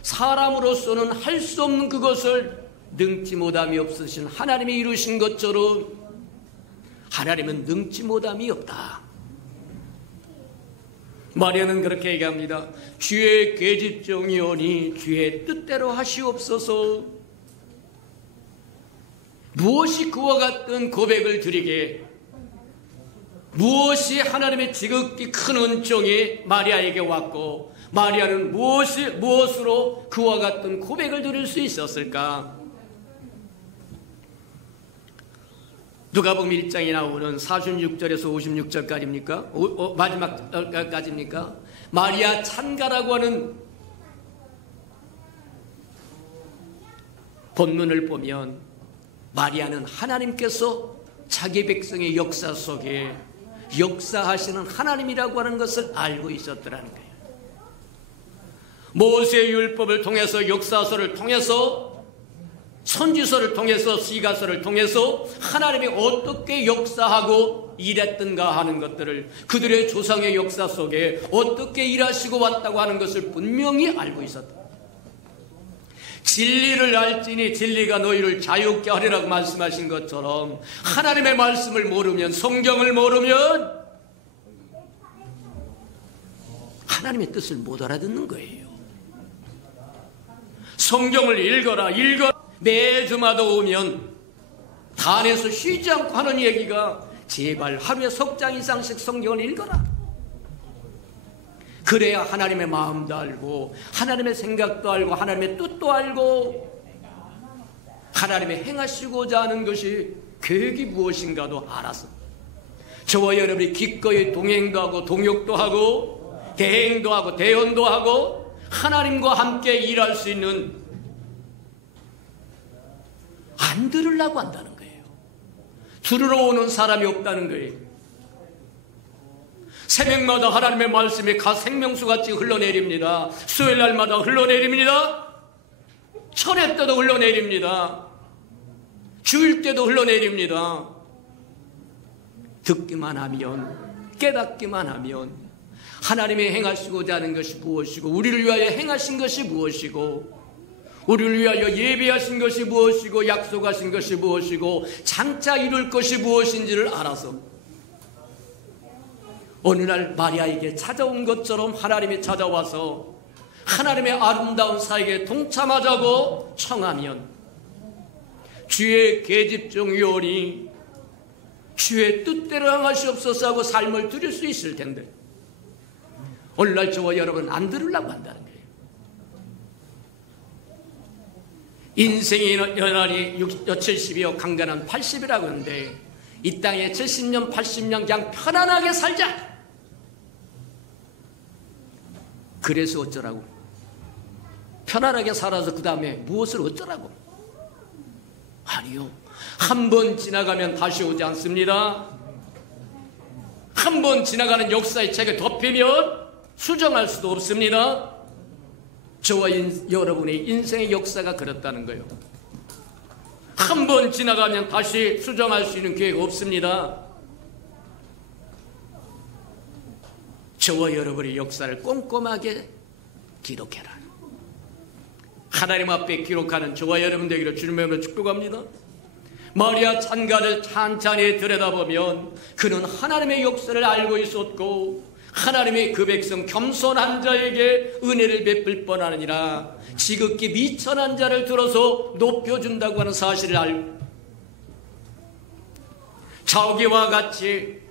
사람으로서는 할 수 없는 그것을 능치 못함이 없으신 하나님이 이루신 것처럼 하나님은 능치 못함이 없다. 마리아는 그렇게 얘기합니다. 주의 계집종이오니 주의 뜻대로 하시옵소서. 무엇이 그와 같은 고백을 드리게, 무엇이 하나님의 지극히 큰 은총이 마리아에게 왔고 마리아는 무엇으로 그와 같은 고백을 드릴 수 있었을까? 누가복음 1장에 나오는 46절에서 56절까지입니까? 마지막까지입니까? 마리아 찬가라고 하는 본문을 보면 마리아는 하나님께서 자기 백성의 역사 속에 역사하시는 하나님이라고 하는 것을 알고 있었더라는 거예요. 모세의 율법을 통해서, 역사서를 통해서, 선지서를 통해서, 시가서를 통해서 하나님이 어떻게 역사하고 일했던가 하는 것들을, 그들의 조상의 역사 속에 어떻게 일하시고 왔다고 하는 것을 분명히 알고 있었다. 진리를 알지니 진리가 너희를 자유케 하리라고 말씀하신 것처럼 하나님의 말씀을 모르면, 성경을 모르면 하나님의 뜻을 못 알아듣는 거예요. 성경을 읽어라. 매주마다 오면 단에서 쉬지 않고 하는 얘기가 제발 하루에 석장 이상씩 성경을 읽어라. 그래야 하나님의 마음도 알고 하나님의 생각도 알고 하나님의 뜻도 알고 하나님의 행하시고자 하는 것이 계획이 무엇인가도 알아서 저와 여러분이 기꺼이 동행도 하고 동역도 하고 대행도 하고 대언도 하고 하나님과 함께 일할 수 있는, 안 들으려고 한다는 거예요. 들으러 오는 사람이 없다는 거예요. 새벽마다 하나님의 말씀이 생명수같이 흘러내립니다. 수요일날마다 흘러내립니다. 철회 때도 흘러내립니다. 주일 때도 흘러내립니다. 듣기만 하면, 깨닫기만 하면 하나님이 행하시고자 하는 것이 무엇이고, 우리를 위하여 행하신 것이 무엇이고, 우리를 위하여 예비하신 것이 무엇이고, 약속하신 것이 무엇이고, 장차 이룰 것이 무엇인지를 알아서 어느 날 마리아에게 찾아온 것처럼 하나님이 찾아와서 하나님의 아름다운 사역에 동참하자고 청하면 주의 계집종 요원이 주의 뜻대로 행하시옵소서 하고 삶을 드릴 수 있을 텐데 오늘날 저와 여러분 안 들으려고 한다는 거예요. 인생의 연날이 70이요 강간한 80이라고 하는데 이 땅에 70년 80년 그냥 편안하게 살자. 그래서 어쩌라고? 편안하게 살아서 그 다음에 무엇을 어쩌라고? 아니요. 한 번 지나가면 다시 오지 않습니다. 한 번 지나가는 역사의 책을 덮이면 수정할 수도 없습니다. 저와 여러분의 인생의 역사가 그렇다는 거예요. 한 번 지나가면 다시 수정할 수 있는 기회가 없습니다. 저와 여러분의 역사를 꼼꼼하게 기록해라. 하나님 앞에 기록하는 저와 여러분 되기를 주님의 이름으로 축복합니다. 마리아 찬가를 찬찬히 들여다보면 그는 하나님의 역사를 알고 있었고 하나님의 그 백성 겸손한 자에게 은혜를 베풀 뿐 아니라 지극히 미천한 자를 들어서 높여준다고 하는 사실을 알고 자기와 같이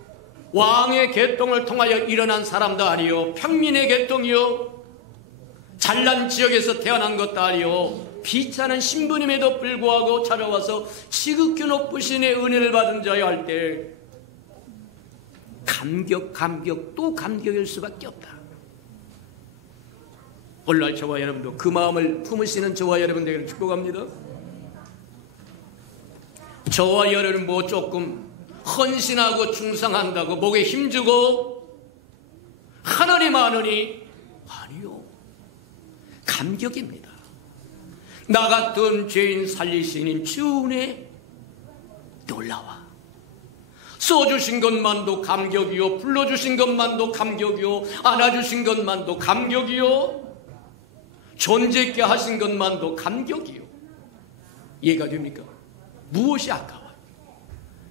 왕의 계통을 통하여 일어난 사람도 아니요 평민의 계통이요 잘난 지역에서 태어난 것도 아니요 비참한 신분임에도 불구하고 찾아와서 지극히 높으신 은혜를 받은 자여 할 때 감격 또 감격일 수밖에 없다. 오늘날 저와 여러분도 그 마음을 품으시는 저와 여러분 되기를 축복합니다. 저와 여러분 뭐 조금 헌신하고 충성한다고 목에 힘주고 하늘이 많으니 아니요 감격입니다. 나 같은 죄인 살리시는 주 은혜 놀라워. 써주신 것만도 감격이요 불러주신 것만도 감격이요 안아주신 것만도 감격이요 존재 있게 하신 것만도 감격이요. 이해가 됩니까? 무엇이 아까워요?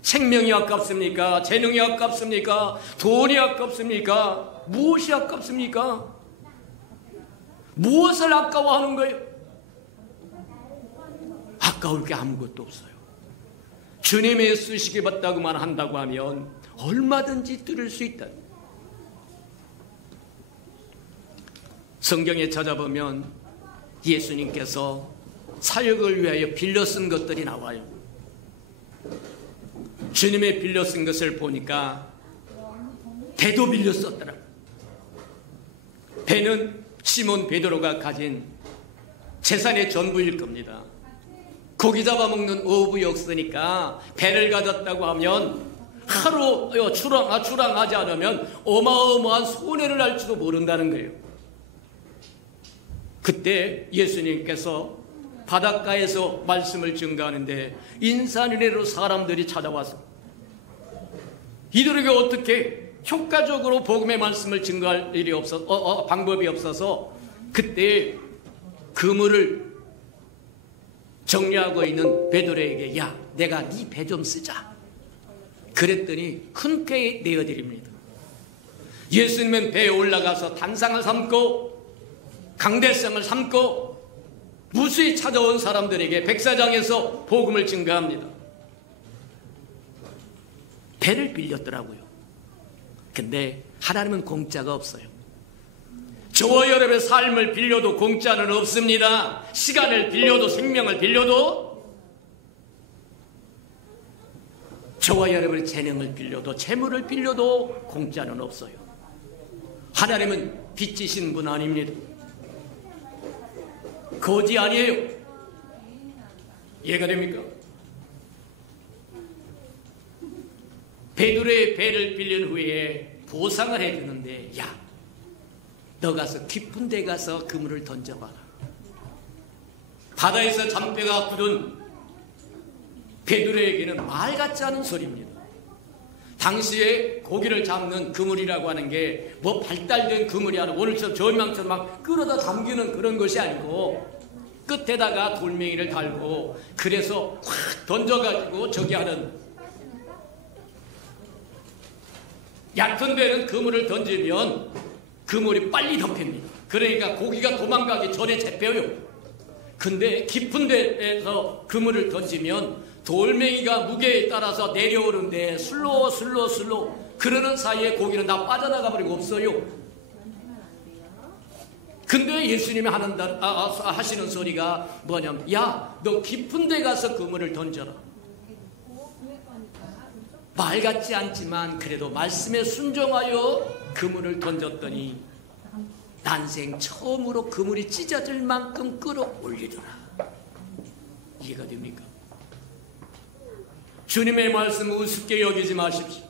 생명이 아깝습니까? 재능이 아깝습니까? 돈이 아깝습니까? 무엇이 아깝습니까? 무엇을 아까워하는 거예요? 아까울 게 아무것도 없어요. 주님의 쓰시기 받다고만 한다고 하면 얼마든지 들을 수 있다. 성경에 찾아보면 예수님께서 사역을 위하여 빌려 쓴 것들이 나와요. 주님의 빌려 쓴 것을 보니까 배도 빌려 썼더라. 배는 시몬 베드로가 가진 재산의 전부일 겁니다. 고기 잡아먹는 어부이 없으니까 배를 가졌다고 하면 하루 출항하지 않으면 어마어마한 손해를 할지도 모른다는 거예요. 그때 예수님께서 바닷가에서 말씀을 증거하는데 인산이래로 사람들이 찾아와서 이들에게 어떻게 효과적으로 복음의 말씀을 증거할 일이 방법이 없어서 그때 그물을 정리하고 있는 베드로에게 야, 내가 네 배 좀 쓰자. 그랬더니 흔쾌히 내어드립니다. 예수님은 배에 올라가서 단상을 삼고 강대상을 삼고 무수히 찾아온 사람들에게 백사장에서 복음을 증거합니다. 배를 빌렸더라고요. 근데 하나님은 공짜가 없어요. 저와 여러분의 삶을 빌려도 공짜는 없습니다. 시간을 빌려도 생명을 빌려도 저와 여러분의 재능을 빌려도 재물을 빌려도 공짜는 없어요. 하나님은 빚지신 분 아닙니다. 거지 아니에요. 이해가 됩니까? 베드로의 배를 빌린 후에 보상을 해주는데 야, 너 가서 깊은 데 가서 그물을 던져봐라. 바다에서 잔뼈가 굳은 베드로에게는 말 같지 않은 소리입니다. 당시에 고기를 잡는 그물이라고 하는 게 뭐 발달된 그물이 아니라 오늘처럼 저희망처럼 막 끌어다 담기는 그런 것이 아니고 끝에다가 돌멩이를 달고 그래서 확 던져가지고 저기 하는 얕은 데는 그물을 던지면 그물이 빨리 덮입니다. 그러니까 고기가 도망가기 전에 잡혀요. 근데 깊은 데에서 그물을 던지면 돌멩이가 무게에 따라서 내려오는데 슬로 그러는 사이에 고기는 다 빠져나가 버리고 없어요. 근데 예수님이 하시는 소리가 뭐냐면 야, 너 깊은 데 가서 그물을 던져라. 말 같지 않지만 그래도 말씀에 순종하여 그물을 던졌더니 난생 처음으로 그물이 찢어질 만큼 끌어올리더라. 이해가 됩니까? 주님의 말씀 우습게 여기지 마십시오.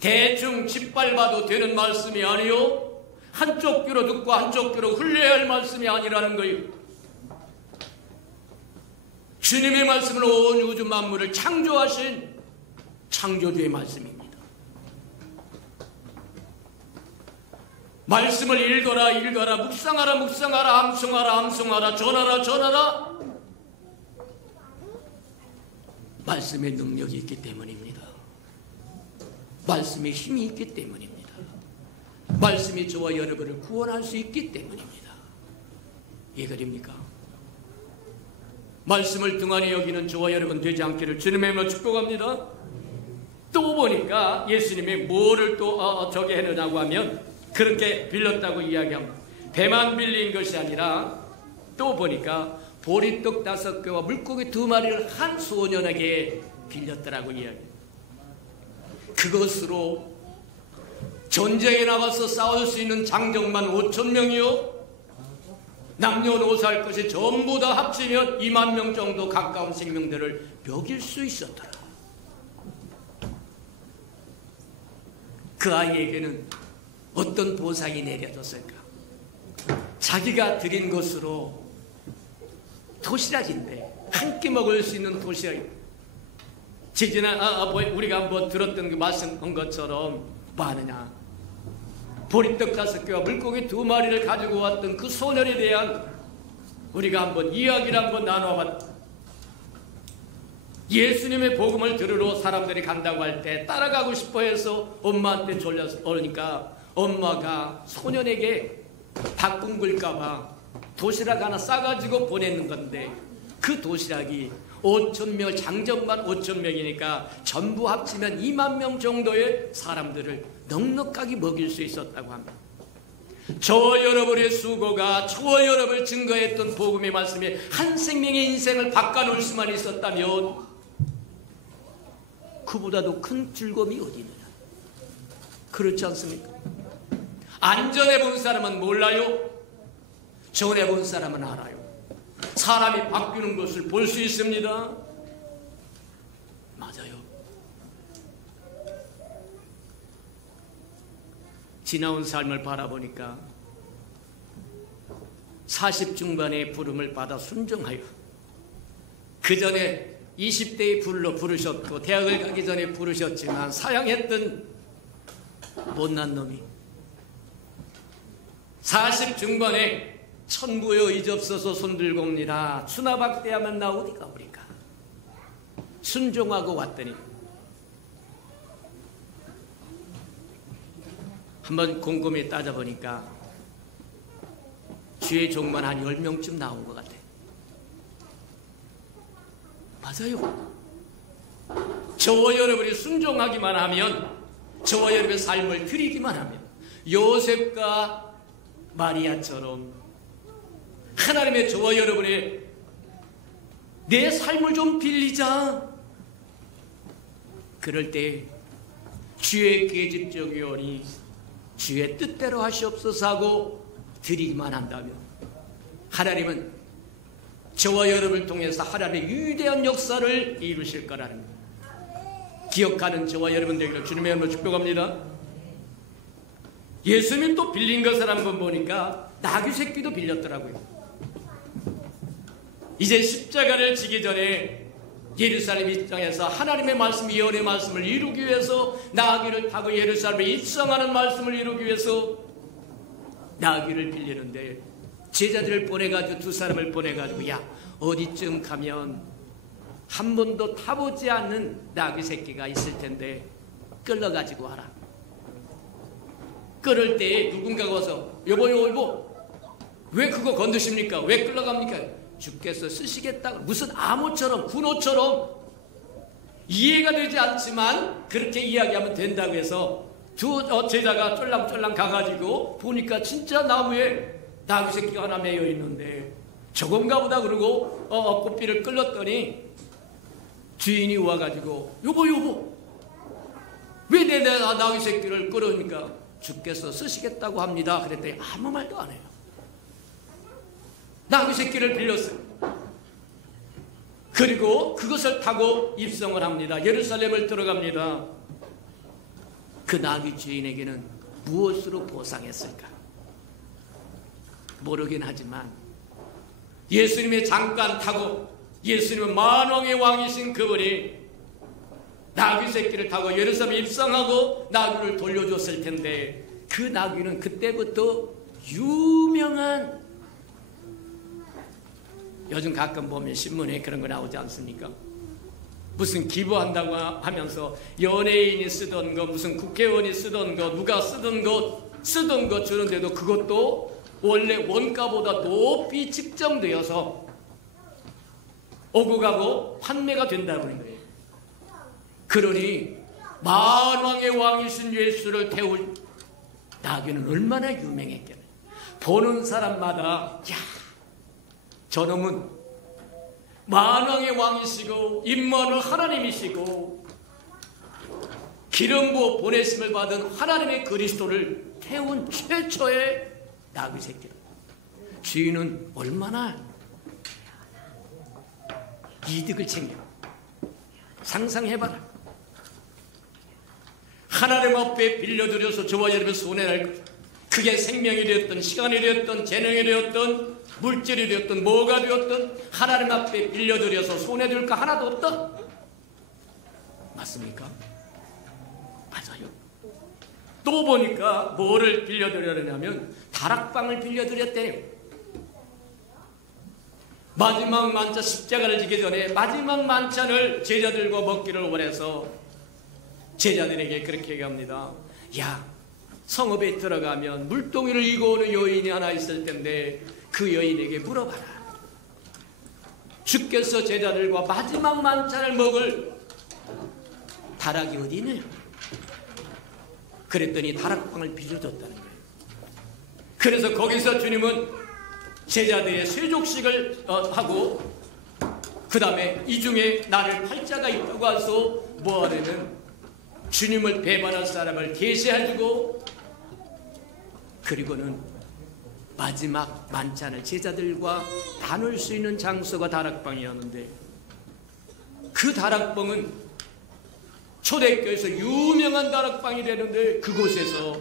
대충 짓밟아도 되는 말씀이 아니요, 한쪽 귀로 듣고 한쪽 귀로 흘려야 할 말씀이 아니라는 거예요. 주님의 말씀은 온 우주 만물을 창조하신 창조주의 말씀입니다. 말씀을 읽어라 묵상하라 암송하라 전하라 말씀의 능력이 있기 때문입니다. 말씀의 힘이 있기 때문입니다. 말씀이 저와 여러분을 구원할 수 있기 때문입니다. 이해가 됩니까? 말씀을 등한히 여기는 저와 여러분 되지 않기를 주님의 이름으로 축복합니다. 또 보니까 예수님이 뭐를 또 저기 해느냐고 하면 그렇게 빌렸다고 이야기합니다. 배만 빌린 것이 아니라 또 보니까 보리떡 5개와 물고기 2마리를 한 소년에게 빌렸더라고 이야기합니다. 그것으로 전쟁에 나가서 싸울 수 있는 장정만 5,000명이요, 남녀노소 할 것이 전부 다 합치면 2만 명 정도 가까운 생명들을 먹일 수 있었더라. 그 아이에게는 어떤 보상이 내려졌을까? 자기가 드린 것으로 도시락인데 한 끼 먹을 수 있는 도시락인데 지지난 우리가 한번 들었던 그 말씀한 것처럼 뭐 하느냐, 보리떡 5개와 물고기 2마리를 가지고 왔던 그 소년에 대한 우리가 한번 이야기를 한번 나눠봤다. 예수님의 복음을 들으러 사람들이 간다고 할 때 따라가고 싶어 해서 엄마한테 졸려서 오니까 엄마가 소년에게 밥 굶을까봐 도시락 하나 싸가지고 보내는 건데 그 도시락이 5,000명, 장정만 5,000명이니까 전부 합치면 2만 명 정도의 사람들을 넉넉하게 먹일 수 있었다고 합니다. 저와 여러분의 수고가, 저와 여러분을 증거했던 복음의 말씀이 한 생명의 인생을 바꿔놓을 수만 있었다면 그보다도 큰 즐거움이 어디 있느냐. 그렇지 않습니까? 안전해 본 사람은 몰라요. 전해 본 사람은 알아요. 사람이 바뀌는 것을 볼 수 있습니다. 맞아요. 지나온 삶을 바라보니까 40 중반의 부름을 받아 순종하여 그 전에 20대에 부르셨고 대학을 가기 전에 부르셨지만 사양했던 못난 놈이 40 중반에 천부여 의접서서 손들고 옵니다. 추나박대하면 나 어디 가버릴까? 순종하고 왔더니 한번 곰곰이 따져보니까 주의 종만 한 10명쯤 나온 것 같아. 맞아요. 저와 여러분이 순종하기만 하면, 저와 여러분의 삶을 드리기만 하면 요셉과 마리아처럼 하나님의 저와 여러분의 내 삶을 좀 빌리자. 그럴 때 주의 계집적이 오니 주의 뜻대로 하시옵소서 하고 드리기만 한다면 하나님은 저와 여러분을 통해서 하나님의 위대한 역사를 이루실 거라는 것. 기억하는 저와 여러분 되기를 주님의 이름으로 축복합니다. 예수님 또 빌린 것을 한번 보니까 나귀 새끼도 빌렸더라고요. 이제 십자가를 지기 전에 예루살렘 입장에서 하나님의 말씀, 예언의 말씀을 이루기 위해서 나귀를 타고 예루살렘에 입성하는 말씀을 이루기 위해서 나귀를 빌리는데 제자들을 보내가지고 두 사람을 보내가지고 야 어디쯤 가면 한 번도 타보지 않는 나귀 새끼가 있을 텐데 끌러가지고 와라. 끌을 때 누군가가 와서 여보 왜 그거 건드십니까? 왜 끌러갑니까? 주께서 쓰시겠다고 무슨 암호처럼 군호처럼 이해가 되지 않지만 그렇게 이야기하면 된다고 해서 두 제자가 쫄랑쫄랑 가가지고 보니까 진짜 나무에 나귀 새끼가 하나 매여 있는데 저건가 보다 그러고 꽃비를 끌렀더니 주인이 와가지고 여보 왜 내 나귀 새끼를 끌으니까 주께서 쓰시겠다고 합니다. 그랬더니 아무 말도 안 해요. 나귀 새끼를 빌렸어요. 그리고 그것을 타고 입성을 합니다. 예루살렘을 들어갑니다. 그 나귀 주인에게는 무엇으로 보상했을까? 모르긴 하지만 예수님의 잠깐 타고 예수님은 만왕의 왕이신 그분이 나귀 새끼를 타고 예루살렘에 입성하고 나귀를 돌려줬을 텐데 그 나귀는 그때부터 유명한, 요즘 가끔 보면 신문에 그런 거 나오지 않습니까? 무슨 기부한다고 하면서 연예인이 쓰던 거, 무슨 국회의원이 쓰던 거, 누가 쓰던 거 주는데도 그것도 원래 원가보다 높이 측정되어서 오고 가고 판매가 된다고 하는 거예요. 그러니 만왕의 왕이신 예수를 태울 나귀는 얼마나 유명했겠네. 보는 사람마다 야, 저놈은 만왕의 왕이시고 임마누엘 하나님이시고 기름 부어 보내심을 받은 하나님의 그리스도를 태운 최초의 나귀 새끼다. 주인은 얼마나 이득을 챙겨. 상상해봐라. 하나님 앞에 빌려드려서 저와 여러분 손해 날 것. 그게 생명이 되었던, 시간이 되었던, 재능이 되었던, 물질이 되었던, 뭐가 되었던 하나님 앞에 빌려드려서 손해줄 거 하나도 없다. 맞습니까? 맞아요. 또 보니까 뭐를 빌려드려냐면 다락방을 빌려드렸대요. 마지막 만찬, 십자가를 지기 전에 마지막 만찬을 제자들과 먹기를 원해서 제자들에게 그렇게 얘기합니다. 야, 성읍에 들어가면 물동이를 이고 오는 여인이 하나 있을 텐데 그 여인에게 물어봐라. 주께서 제자들과 마지막 만찬을 먹을 다락이 어디 있느냐? 그랬더니 다락방을 빌려줬다는 거예요. 그래서 거기서 주님은 제자들의 쇠족식을 하고 그 다음에 이 중에 나를 팔자가 있다고 해서 뭐하려면 주님을 배반할 사람을 계시해주고 그리고는 마지막 만찬을 제자들과 나눌 수 있는 장소가 다락방이었는데 그 다락방은 초대교회에서 유명한 다락방이 되는데 그곳에서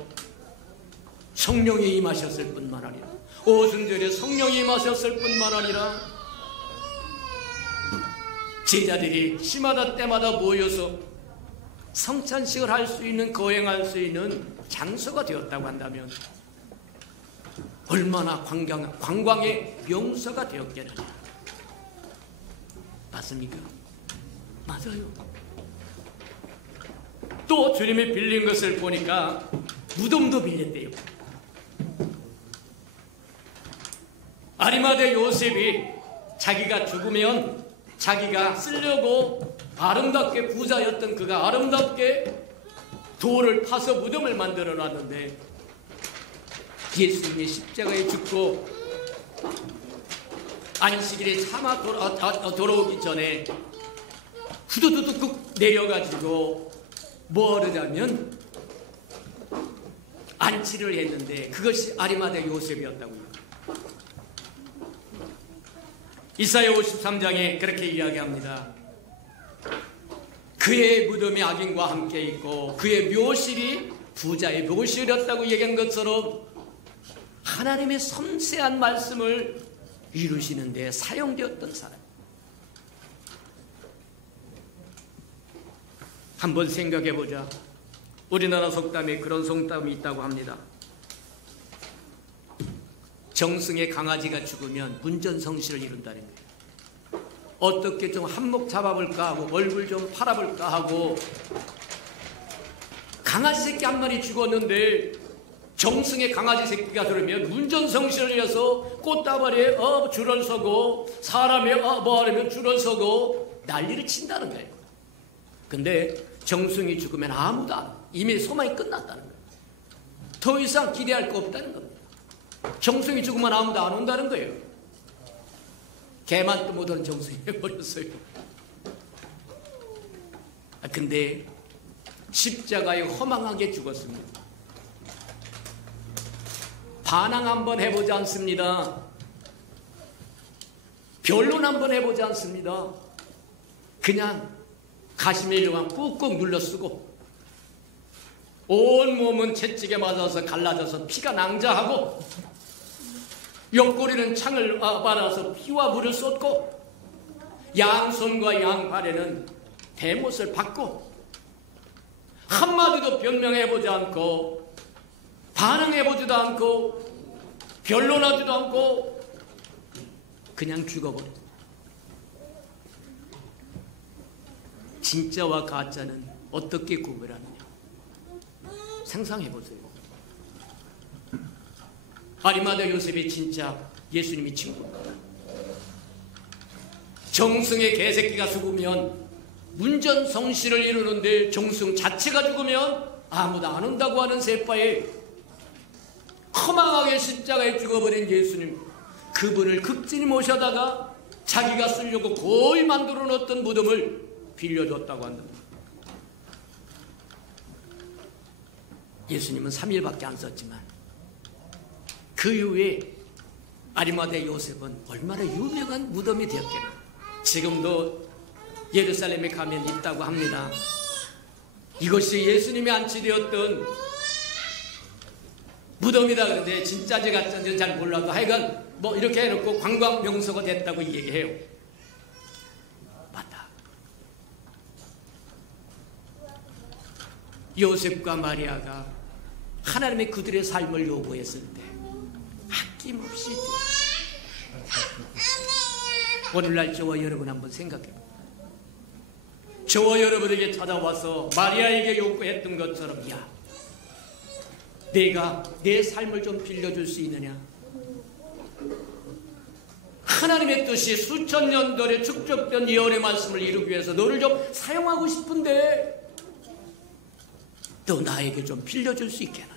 성령이 임하셨을 뿐만 아니라 오순절에 성령이 임하셨을 뿐만 아니라 제자들이 시마다 때마다 모여서 성찬식을 할 수 있는 거행할 수 있는 장소가 되었다고 한다면 얼마나 관광의 명소가 되었겠느냐. 맞습니까? 맞아요. 또 주님이 빌린 것을 보니까 무덤도 빌렸대요. 아리마대 요셉이 자기가 죽으면 자기가 쓰려고 아름답게 부자였던 그가 아름답게 돌을 파서 무덤을 만들어 놨는데 예수님이 십자가에 죽고 안식일에 차마 돌아오기 전에 후두두둑 내려가지고 뭐 하려면 안치를 했는데 그것이 아리마대 요셉이었다고요. 이사야 53장에 그렇게 이야기합니다. 그의 무덤이 악인과 함께 있고 그의 묘실이 부자의 묘실이었다고 얘기한 것처럼 하나님의 섬세한 말씀을 이루시는 데 사용되었던 사람. 한번 생각해 보자. 우리나라 속담에 그런 속담이 있다고 합니다. 정승의 강아지가 죽으면 문전성시를 이룬다는 거예요. 어떻게 좀 한몫 잡아볼까 하고 얼굴 좀 팔아볼까 하고 강아지 새끼 한 마리 죽었는데 정승의 강아지 새끼가 들으면 문전성시를 해서 꽃다발에 줄을 서고 사람이 뭐 하려면 줄을 서고 난리를 친다는 거예요. 근데 정승이 죽으면 아무도 안 이미 소망이 끝났다는 거예요. 더 이상 기대할 거 없다는 겁니다. 정승이 죽으면 아무도 안 온다는 거예요. 개만 또 못하는 정승이 해버렸어요. 근데 십자가에 허망하게 죽었습니다. 반항 한번 해보지 않습니다. 변론 한번 해보지 않습니다. 그냥 가시멜로만 꾹꾹 눌러 쓰고 온 몸은 채찍에 맞아서 갈라져서 피가 낭자하고 옆구리는 창을 빨아서 피와 물을 쏟고 양손과 양발에는 대못을 받고 한마디도 변명해보지 않고 반응해보지도 않고 변론하지도 않고 그냥 죽어버려. 진짜와 가짜는 어떻게 구별하느냐. 상상해보세요. 아리마대 요셉이 진짜 예수님이 친구입니다. 정승의 개새끼가 죽으면 문전성시를 이루는데 정승 자체가 죽으면 아무도 안 온다고 하는 세파에 허망하게 십자가에 죽어버린 예수님, 그분을 극진히 모셔다가 자기가 쓰려고 거의 만들어 놓았던 무덤을 빌려줬다고 한다. 예수님은 3일밖에 안 썼지만 그 이후에 아리마대 요셉은 얼마나 유명한 무덤이 되었겠나. 지금도 예루살렘에 가면 있다고 합니다. 이것이 예수님이 안치되었던 무덤이다 그러는데 진짜지 가짜인지는 잘 몰라도 하여간 뭐 이렇게 해놓고 관광 명소가 됐다고 얘기해요. 맞다. 요셉과 마리아가 하나님의 그들의 삶을 요구했을 때 아낌없이 오늘날 저와 여러분 한번 생각해봐요. 저와 여러분에게 찾아와서 마리아에게 요구했던 것처럼 야, 내가 내 삶을 좀 빌려줄 수 있느냐? 하나님의 뜻이 수천 년들의 축적된 예언의 말씀을 이루기 위해서 너를 좀 사용하고 싶은데 너 나에게 좀 빌려줄 수 있겠느냐?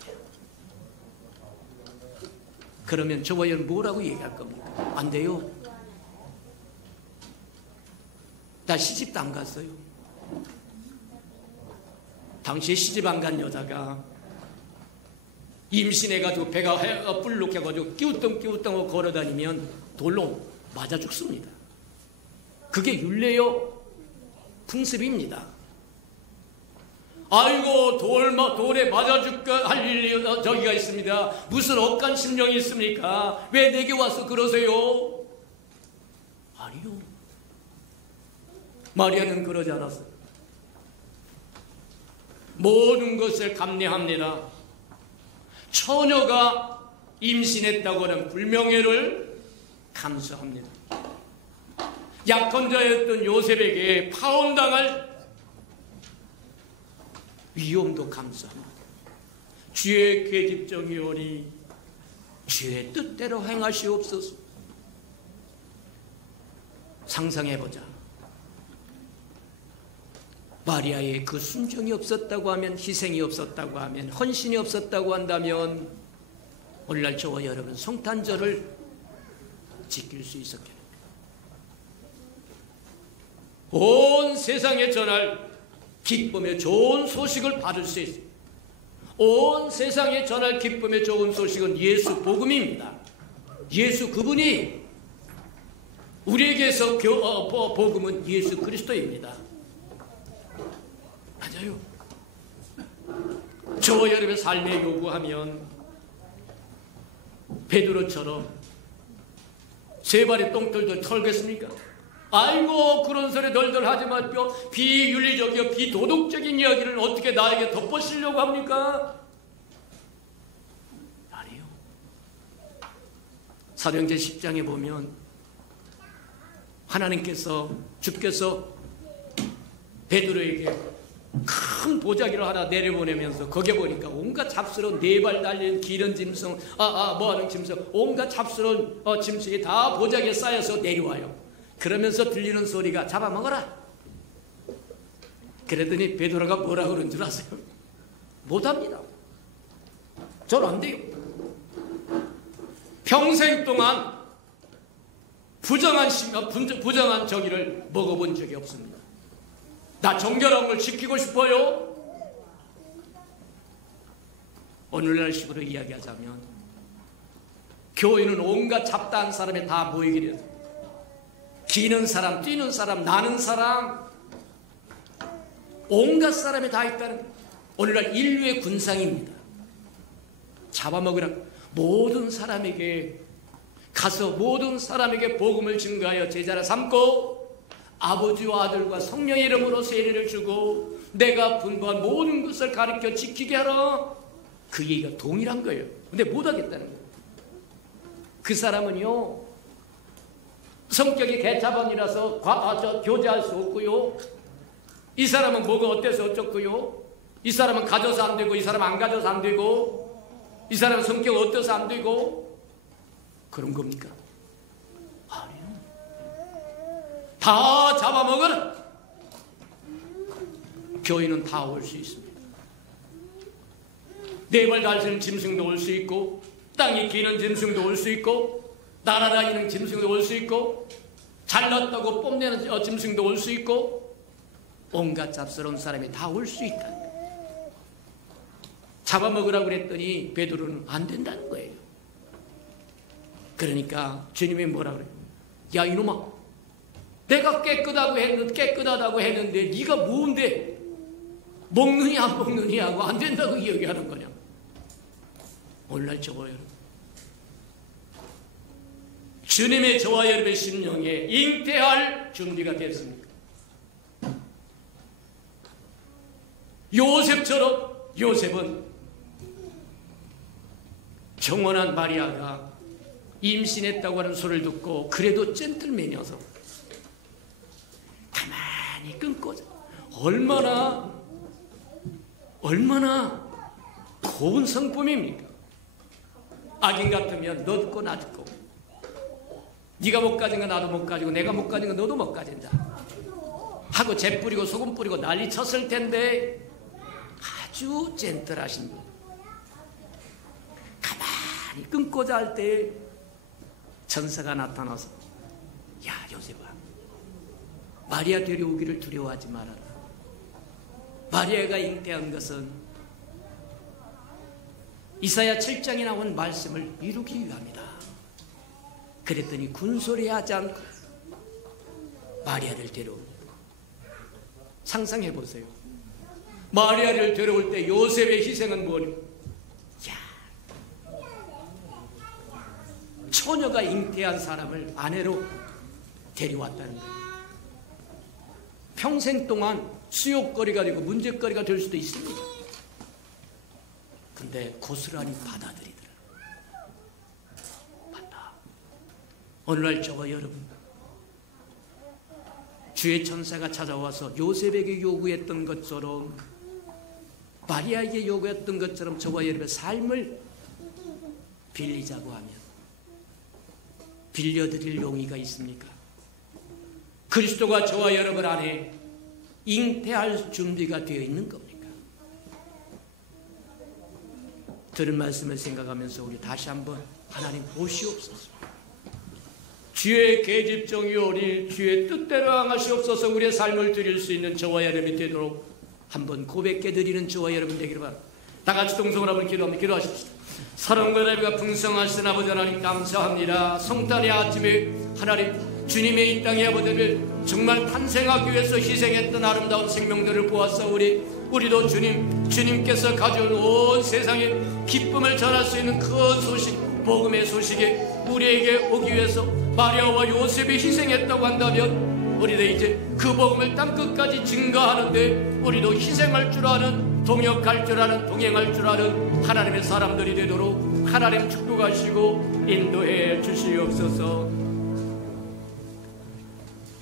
그러면 저와 여러분 뭐라고 얘기할 겁니까? 안 돼요. 나 시집도 안 갔어요. 당시에 시집 안 간 여자가 임신해가지고 배가 불룩해가지고 끼우뚱끼우뚱 걸어다니면 돌로 맞아 죽습니다. 그게 율례요, 풍습입니다. 아이고 돌에 맞아 죽게 할 일이 저기가 있습니다. 무슨 억간 심령이 있습니까? 왜 내게 와서 그러세요? 아니요. 마리아는 그러지 않았어요. 모든 것을 감내합니다. 처녀가 임신했다고 하는 불명예를 감수합니다. 약혼자였던 요셉에게 파혼당할 위험도 감수합니다. 주의 계집종이오니 주의 뜻대로 행하시옵소서. 상상해보자. 마리아의 그 순종이 없었다고 하면, 희생이 없었다고 하면, 헌신이 없었다고 한다면 오늘날 저와 여러분 성탄절을 지킬 수 있었겠습니다. 온 세상에 전할 기쁨의 좋은 소식을 받을 수 있어요. 온 세상에 전할 기쁨의 좋은 소식은 예수 복음입니다. 예수 그분이 우리에게서 복음은 예수 그리스도입니다. 맞아요. 저와 여러분의 삶에 요구하면 베드로처럼 세 발의 똥들들 털겠습니까? 아이고 그런 소리 덜덜 하지 마십시오. 비윤리적이요 비도덕적인 이야기를 어떻게 나에게 덮어쓰려고 합니까? 아니요. 사도행전 10장에 보면 주께서 베드로에게 큰 보자기를 하나 내려보내면서 거기에 보니까 온갖 잡스러운 네 발 달린 기른 짐승, 뭐하는 짐승, 온갖 잡스러운 짐승이 다 보자기에 쌓여서 내려와요. 그러면서 들리는 소리가 잡아먹어라. 그랬더니 베드로가 뭐라 그런 줄 아세요? 못합니다. 전 안 돼요. 평생 동안 부정한 저기를 먹어본 적이 없습니다. 나 정결한 걸 지키고 싶어요. 오늘날 식으로 이야기하자면 교회는 온갖 잡다한 사람이 다 모이게 돼요. 기는 사람, 뛰는 사람, 나는 사람, 온갖 사람이 다 있다는 거예요. 오늘날 인류의 군상입니다. 잡아먹으라. 모든 사람에게 가서 모든 사람에게 복음을 증거하여 제자를 삼고 아버지와 아들과 성령의 이름으로 세례를 주고 내가 분부한 모든 것을 가르쳐 지키게 하라. 그 얘기가 동일한 거예요. 근데 못하겠다는 거예요. 그 사람은요 성격이 개차반이라서 교제할 수 없고요, 이 사람은 뭐가 어때서 어쩌고요, 이 사람은 가져서 안 되고 이 사람은 안 가져서 안 되고, 이 사람은 성격 어때서 안 되고, 그런 겁니까? 아니요. 다 잡아먹어라. 교회는 다 올 수 있습니다. 네 발 달리는 짐승도 올 수 있고, 땅에 기는 짐승도 올 수 있고, 날아다니는 짐승도 올 수 있고, 잘났다고 뽐내는 짐승도 올 수 있고, 온갖 잡스러운 사람이 다 올 수 있다. 잡아먹으라고 그랬더니 베드로는 안 된다는 거예요. 그러니까 주님이 뭐라 그래요? 야 이놈아, 내가 깨끗하다고 했는데 네가 뭔데 먹느냐 안 먹느냐 하고 안 된다고 이야기하는 거냐. 오늘날 저와 여러분, 주님의 저와 여러분의 심령에 잉태할 준비가 됐습니까? 요셉처럼, 요셉은 정원한 마리아가 임신했다고 하는 소리를 듣고 그래도 젠틀맨이어서 가만히 끊고, 얼마나 고운 성품입니까? 악인 같으면 너 듣고 나 듣고, 네가 못 가진 거 나도 못 가지고 내가 못 가진 거 너도 못 가진다 하고 재 뿌리고 소금 뿌리고 난리 쳤을 텐데 아주 젠틀하신 분, 가만히 끊고자 할 때 천사가 나타나서 야 요셉아, 마리아 데려오기를 두려워하지 말아라. 마리아가 잉태한 것은 이사야 7장에 나온 말씀을 이루기 위함이다. 그랬더니 군소리하지 않고 마리아를 데려옵니다. 상상해 보세요. 마리아를 데려올 때 요셉의 희생은 뭐냐? 야, 처녀가 잉태한 사람을 아내로 데려왔다는 거예요. 평생 동안 수욕거리가 되고 문제거리가 될 수도 있습니다. 근데 고스란히 받아들이더라. 받아. 어느 날 저와 여러분, 주의 천사가 찾아와서 요셉에게 요구했던 것처럼, 마리아에게 요구했던 것처럼 저와 여러분의 삶을 빌리자고 하면 빌려드릴 용의가 있습니까? 그리스도가 저와 여러분 안에 잉태할 준비가 되어 있는 겁니까? 들은 말씀을 생각하면서 우리 다시 한번 하나님 보시옵소서. 주의 계집종이 오니 주의 뜻대로 행하시옵소서. 우리의 삶을 드릴 수 있는 저와 여러분이 되도록 한번 고백해 드리는 저와 여러분 되기를 바랍니다. 다 같이 동성으로 한번 기도합니다. 기도하십시오. 사랑과 나비가 풍성하신 아버지 하나님 감사합니다. 성탄의 아침에 하나님 주님의 이 땅의 아버지를 정말 탄생하기 위해서 희생했던 아름다운 생명들을 보았사오니 우리도 주님께서 가져온 온 세상에 기쁨을 전할 수 있는 큰 소식, 복음의 소식에 우리에게 오기 위해서 마리아와 요셉이 희생했다고 한다면 우리도 이제 그 복음을 땅끝까지 증거하는데 우리도 희생할 줄 아는, 동역할 줄 아는, 동행할 줄 아는 하나님의 사람들이 되도록 하나님 축복하시고 인도해 주시옵소서.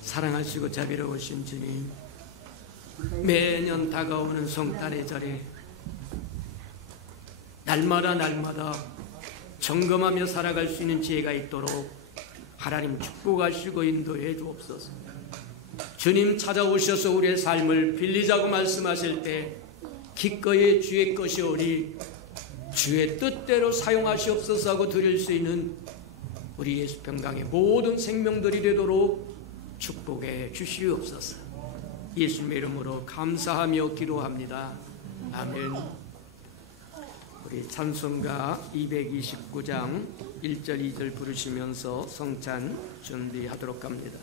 사랑하시고 자비로우신 주님, 매년 다가오는 성탄의 절에 날마다 점검하며 살아갈 수 있는 지혜가 있도록 하나님 축복하시고 인도해 주옵소서. 주님 찾아오셔서 우리의 삶을 빌리자고 말씀하실 때 기꺼이 주의 것이 오니 주의 뜻대로 사용하시옵소서 하고 드릴 수 있는 우리 예수평강의 모든 생명들이 되도록 축복해 주시옵소서. 예수님의 이름으로 감사하며 기도합니다. 아멘. 우리 찬송가 229장 1절 2절 부르시면서 성찬 준비하도록 합니다.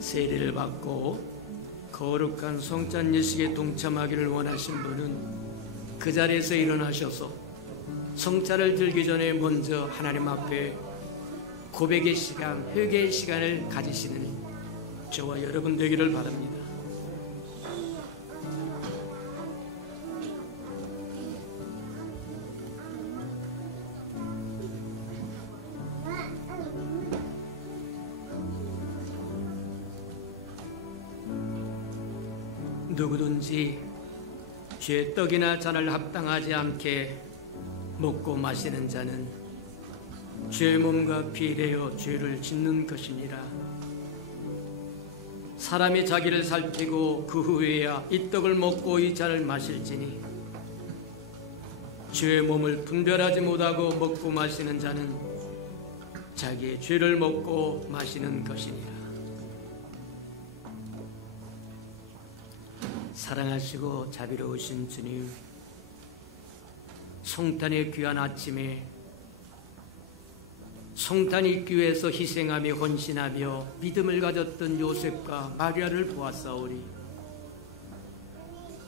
세례를 받고 거룩한 성찬 예식에 동참하기를 원하신 분은 그 자리에서 일어나셔서 성찬을 들기 전에 먼저 하나님 앞에 고백의 시간, 회개의 시간을 가지시는 저와 여러분 되기를 바랍니다. 누구든지 죄 떡이나 잔을 합당하지 않게 먹고 마시는 자는 죄의 몸과 피 되어 죄를 짓는 것이니라. 사람이 자기를 살피고 그 후에야 이 떡을 먹고 이 잔을 마실지니 주의 몸을 분별하지 못하고 먹고 마시는 자는 자기의 죄를 먹고 마시는 것이니라. 사랑하시고 자비로우신 주님, 성탄의 귀한 아침에 성탄 있기 위해서 희생하며 헌신하며 믿음을 가졌던 요셉과 마리아를 보았사오니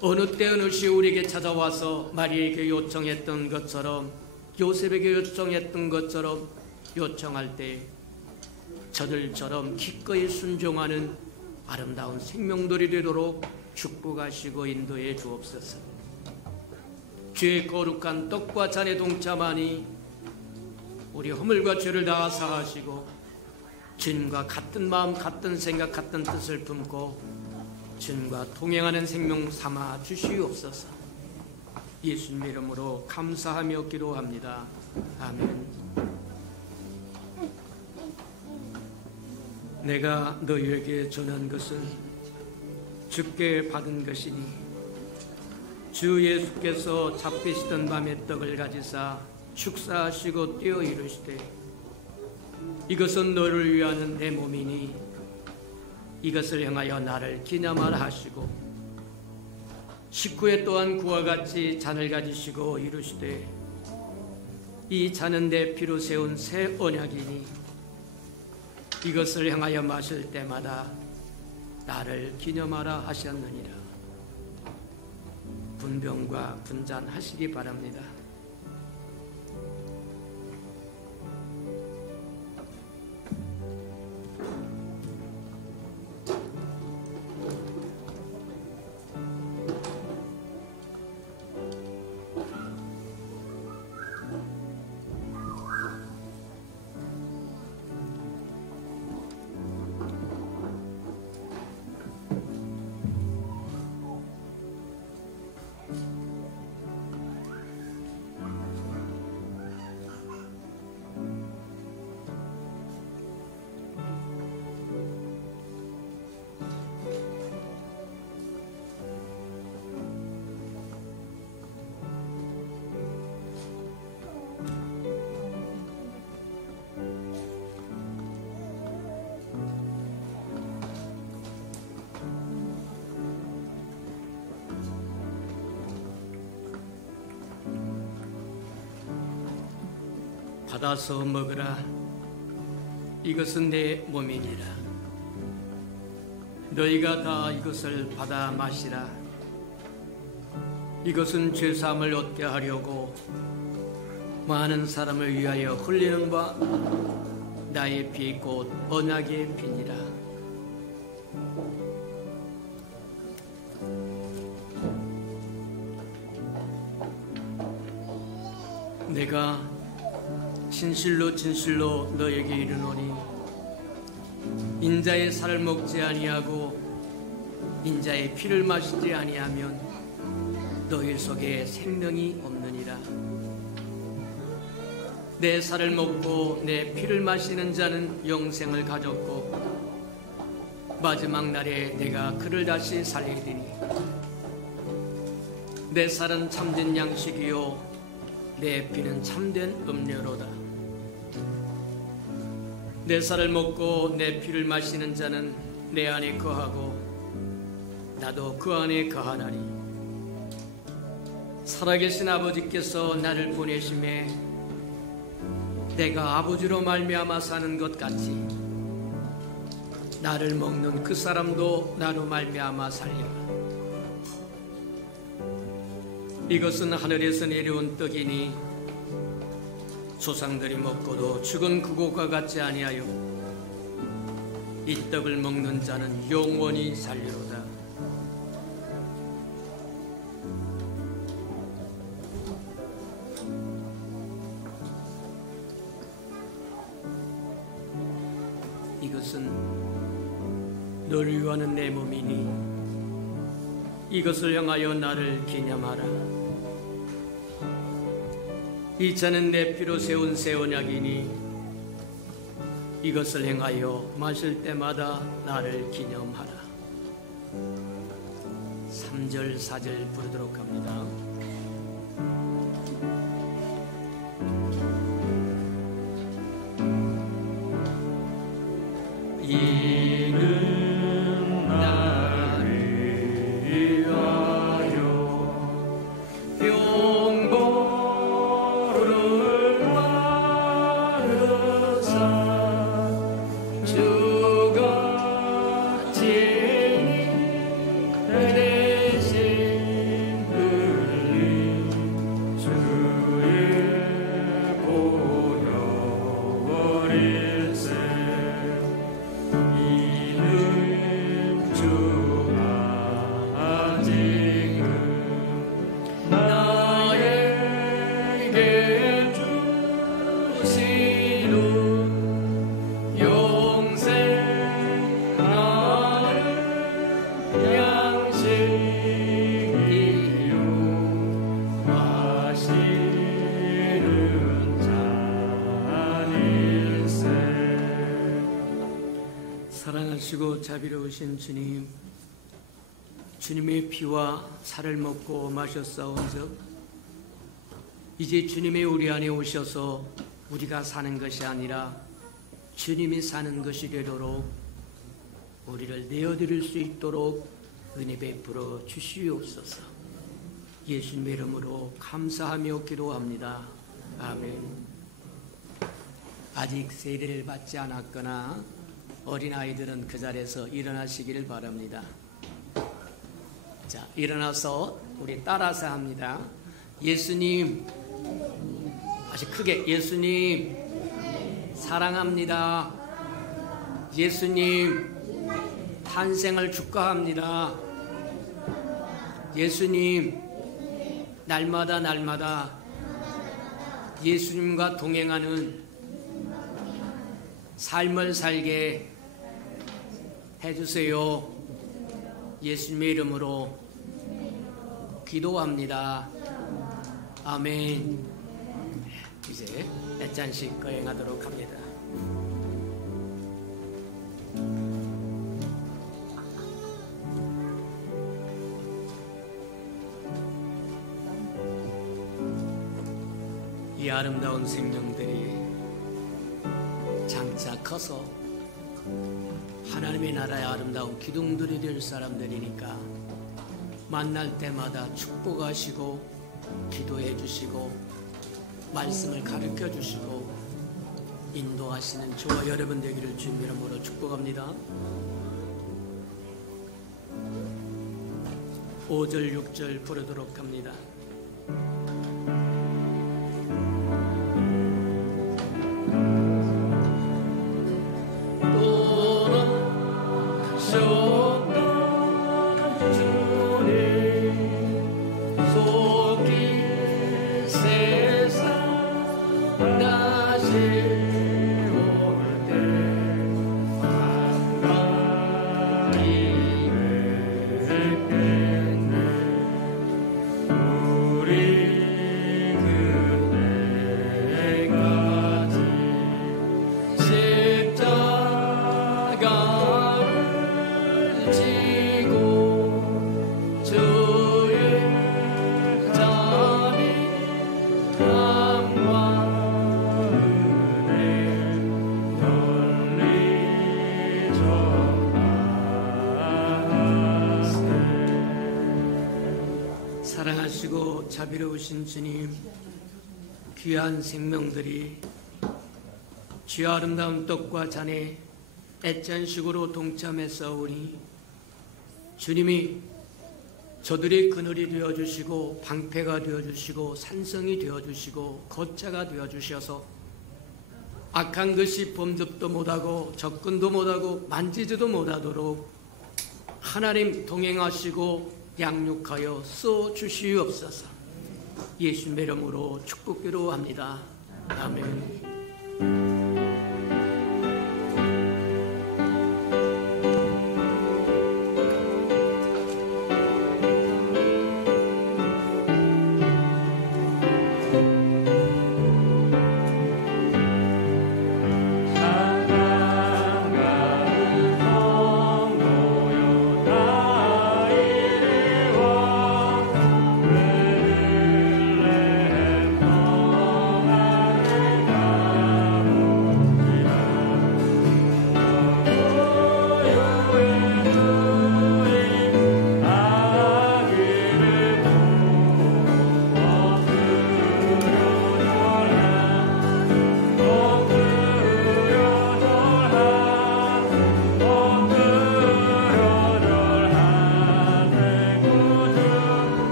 어느 때 어느 시 우리에게 찾아와서 마리아에게 요청했던 것처럼, 요셉에게 요청했던 것처럼 요청할 때 저들처럼 기꺼이 순종하는 아름다운 생명들이 되도록 축복하시고 인도해 주옵소서. 주의 거룩한 떡과 잔에 동참하니 우리 허물과 죄를 다 사하시고 주님과 같은 마음, 같은 생각, 같은 뜻을 품고 주님과 동행하는 생명 삼아 주시옵소서. 예수님 이름으로 감사하며 기도합니다. 아멘. 내가 너희에게 전한 것은 주께 받은 것이니 주 예수께서 잡히시던 밤에 떡을 가지사 축사하시고 떼어 이르시되 이것은 너를 위하는 내 몸이니 이것을 행하여 나를 기념하라 하시고 식후에 또한 그와 같이 잔을 가지시고 이르시되 이 잔은 내 피로 세운 새 언약이니 이것을 행하여 마실 때마다 나를 기념하라 하셨느니라. 분병과 분잔하시기 바랍니다. 받아서 먹으라. 이것은 내 몸이니라. 너희가 다 이것을 받아 마시라. 이것은 죄사함을 얻게 하려고 많은 사람을 위하여 흘리는 바 나의 피 곧 언약의 피니라. 내가 진실로 진실로 너에게 이르노니 인자의 살을 먹지 아니하고 인자의 피를 마시지 아니하면 너희 속에 생명이 없느니라. 내 살을 먹고 내 피를 마시는 자는 영생을 가졌고 마지막 날에 내가 그를 다시 살리리니 내 살은 참된 양식이요 내 피는 참된 음료로다. 내 살을 먹고 내 피를 마시는 자는 내 안에 거하고 나도 그 안에 거하나니 살아계신 아버지께서 나를 보내심에 내가 아버지로 말미암아 사는 것 같이 나를 먹는 그 사람도 나로 말미암아 살리라. 이것은 하늘에서 내려온 떡이니 조상들이 먹고도 죽은 그것과 같지 아니하여 이 떡을 먹는 자는 영원히 살리로다. 이것은 너를 위하는 내 몸이니 이것을 향하여 나를 기념하라. 이 잔은 내 피로 세운 새 언약이니 이것을 행하여 마실 때마다 나를 기념하라. 3절 4절 부르도록 합니다. 사랑하시고 자비로우신 주님, 주님의 피와 살을 먹고 마셨사온즉 이제 주님의 우리 안에 오셔서 우리가 사는 것이 아니라 주님이 사는 것이 되도록 우리를 내어드릴 수 있도록 은혜 베풀어 주시옵소서. 예수님의 이름으로 감사하며 기도합니다. 아멘. 아직 세례를 받지 않았거나 어린아이들은 그 자리에서 일어나시기를 바랍니다. 자, 일어나서 우리 따라서 합니다. 예수님, 다시 크게, 예수님 사랑합니다. 예수님 탄생을 축하합니다. 예수님 날마다 예수님과 동행하는 삶을 살게 해주세요. 예수님의 이름으로 기도합니다. 아멘. 이제 애짠식 거행하도록 합니다. 이 아름다운 생명들이 장차 커서 하나님의 나라의 아름다운 기둥들이 될 사람들이니까 만날 때마다 축복하시고 기도해 주시고 말씀을 가르쳐 주시고 인도하시는 저와 여러분 되기를 주님 이름으로 축복합니다. 5절 6절 부르도록 합니다. 사랑하시고 자비로우신 주님, 귀한 생명들이 주의 아름다운 떡과 잔에 애짠식으로 동참했사오니 주님이 저들의 그늘이 되어주시고 방패가 되어주시고 산성이 되어주시고 걷자가 되어주셔서 악한 것이 범접도 못하고 접근도 못하고 만지지도 못하도록 하나님 동행하시고 양육하여 써 주시옵소서. 예수님의 이름으로 축복기로 합니다. 아멘.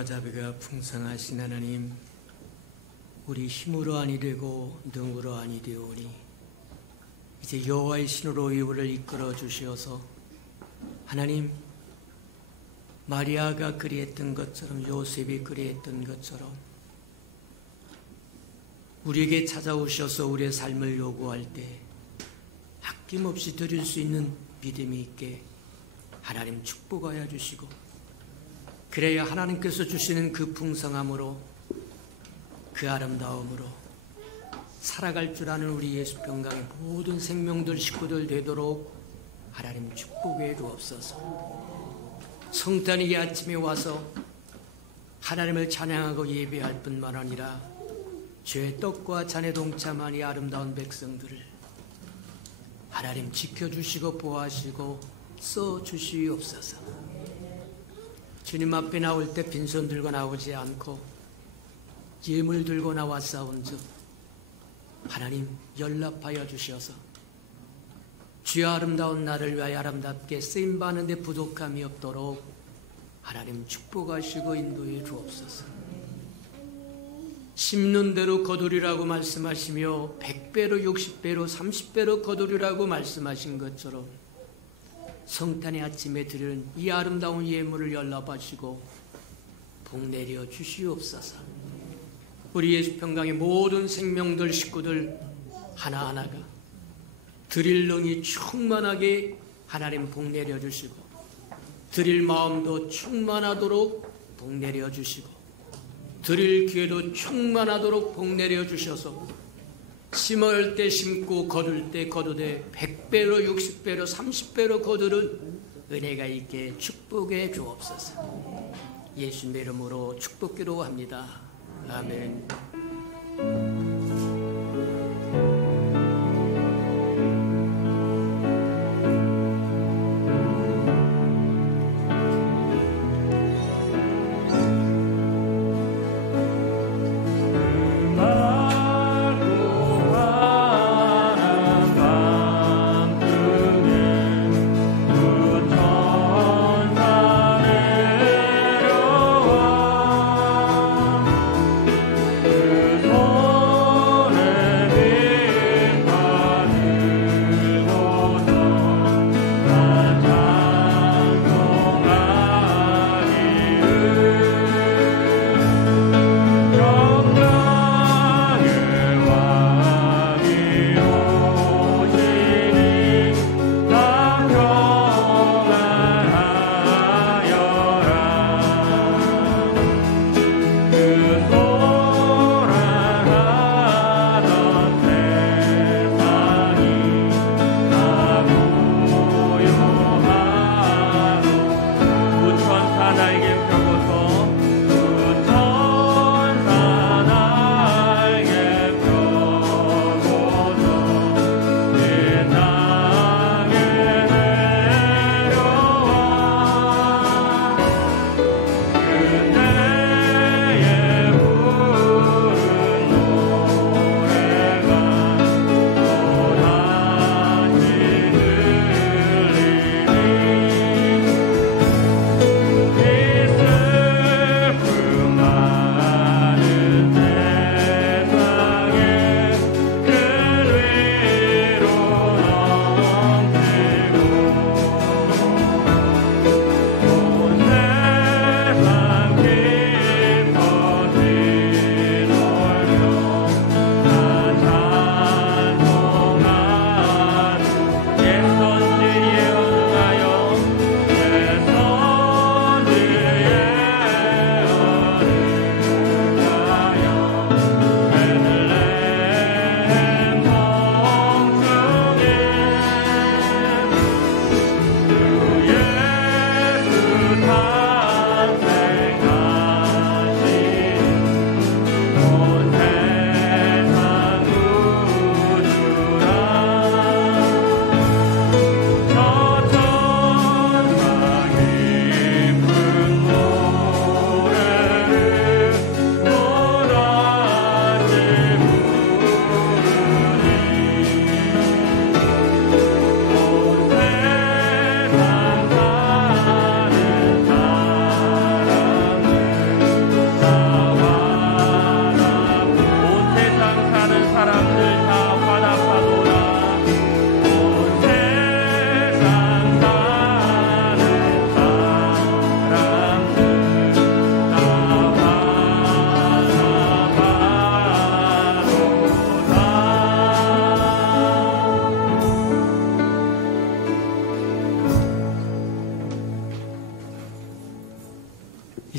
은혜와 자비가 풍성하신 하나님, 우리 힘으로 아니 되고 능으로 아니 되오니 이제 여호와의 신으로 우리를 이끌어 주시어서 하나님, 마리아가 그리했던 것처럼, 요셉이 그리했던 것처럼 우리에게 찾아오셔서 우리의 삶을 요구할 때 아낌없이 드릴 수 있는 믿음이 있게 하나님 축복하여 주시고, 그래야 하나님께서 주시는 그 풍성함으로, 그 아름다움으로 살아갈 줄 아는 우리 예수평강의 모든 생명들, 식구들 되도록 하나님 축복해 주옵소서. 성탄이 이 아침에 와서 하나님을 찬양하고 예배할 뿐만 아니라 죄의 떡과 잔의 동참한 이 아름다운 백성들을 하나님 지켜주시고 보호하시고 써주시옵소서. 주님 앞에 나올 때 빈손 들고 나오지 않고 예물 들고 나왔사온즉 하나님 연락하여 주셔서 주의 아름다운 나를 위하여 아름답게 쓰임받는 데 부족함이 없도록 하나님 축복하시고 인도해 주옵소서. 심는 대로 거두리라고 말씀하시며 100배로 60배로 30배로 거두리라고 말씀하신 것처럼 성탄의 아침에 드리는 이 아름다운 예물을 연락하시고 복내려 주시옵소서. 우리 예수평강의 모든 생명들, 식구들 하나하나가 드릴 능이 충만하게 하나님 복내려 주시고, 드릴 마음도 충만하도록 복내려 주시고, 드릴 기회도 충만하도록 복내려 주셔서 심을 때 심고 거둘 때 거두되 100배로 60배로 30배로 거두는 은혜가 있게 축복해 주옵소서. 예수님의 이름으로 축복기로 합니다. 아멘. 그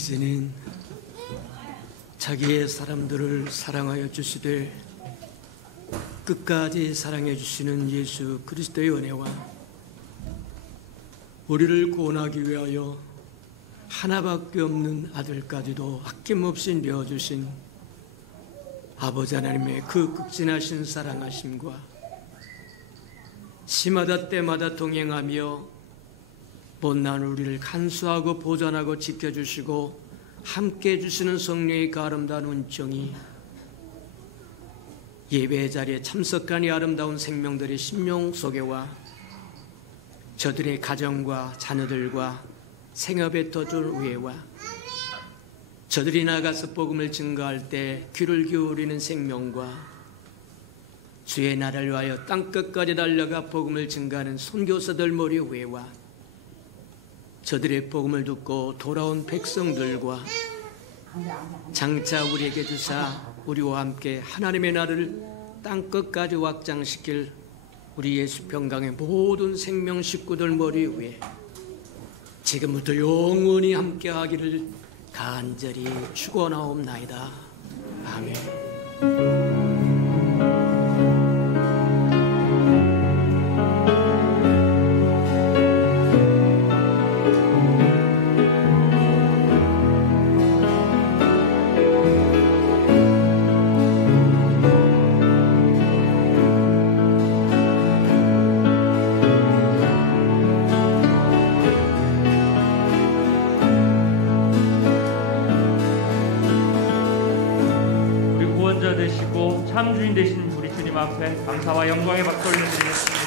이제는 자기의 사람들을 사랑하여 주시되 끝까지 사랑해 주시는 예수 그리스도의 은혜와 우리를 구원하기 위하여 하나밖에 없는 아들까지도 아낌없이 내어주신 아버지 하나님의 그 극진하신 사랑하심과 시마다 때마다 동행하며 못난 우리를 간수하고 보존하고 지켜주시고 함께해 주시는 성령의 그 아름다운 은총이 예배 자리에 참석한 이 아름다운 생명들의 심령 속에와 저들의 가정과 자녀들과 생업에 터줄 우애와 저들이 나가서 복음을 증거할 때 귀를 기울이는 생명과 주의 나라를 위하여 땅끝까지 달려가 복음을 증거하는 선교사들 머리 우애와 저들의 복음을 듣고 돌아온 백성들과 장차 우리에게 주사 우리와 함께 하나님의 나라를 땅끝까지 확장시킬 우리 예수 평강의 모든 생명 식구들 머리 위에 지금부터 영원히 함께하기를 간절히 축원하옵나이다. 아멘. 되시고 참 주인 되신 우리 주님 앞에 감사와 영광의 박수 올려드리겠습니다.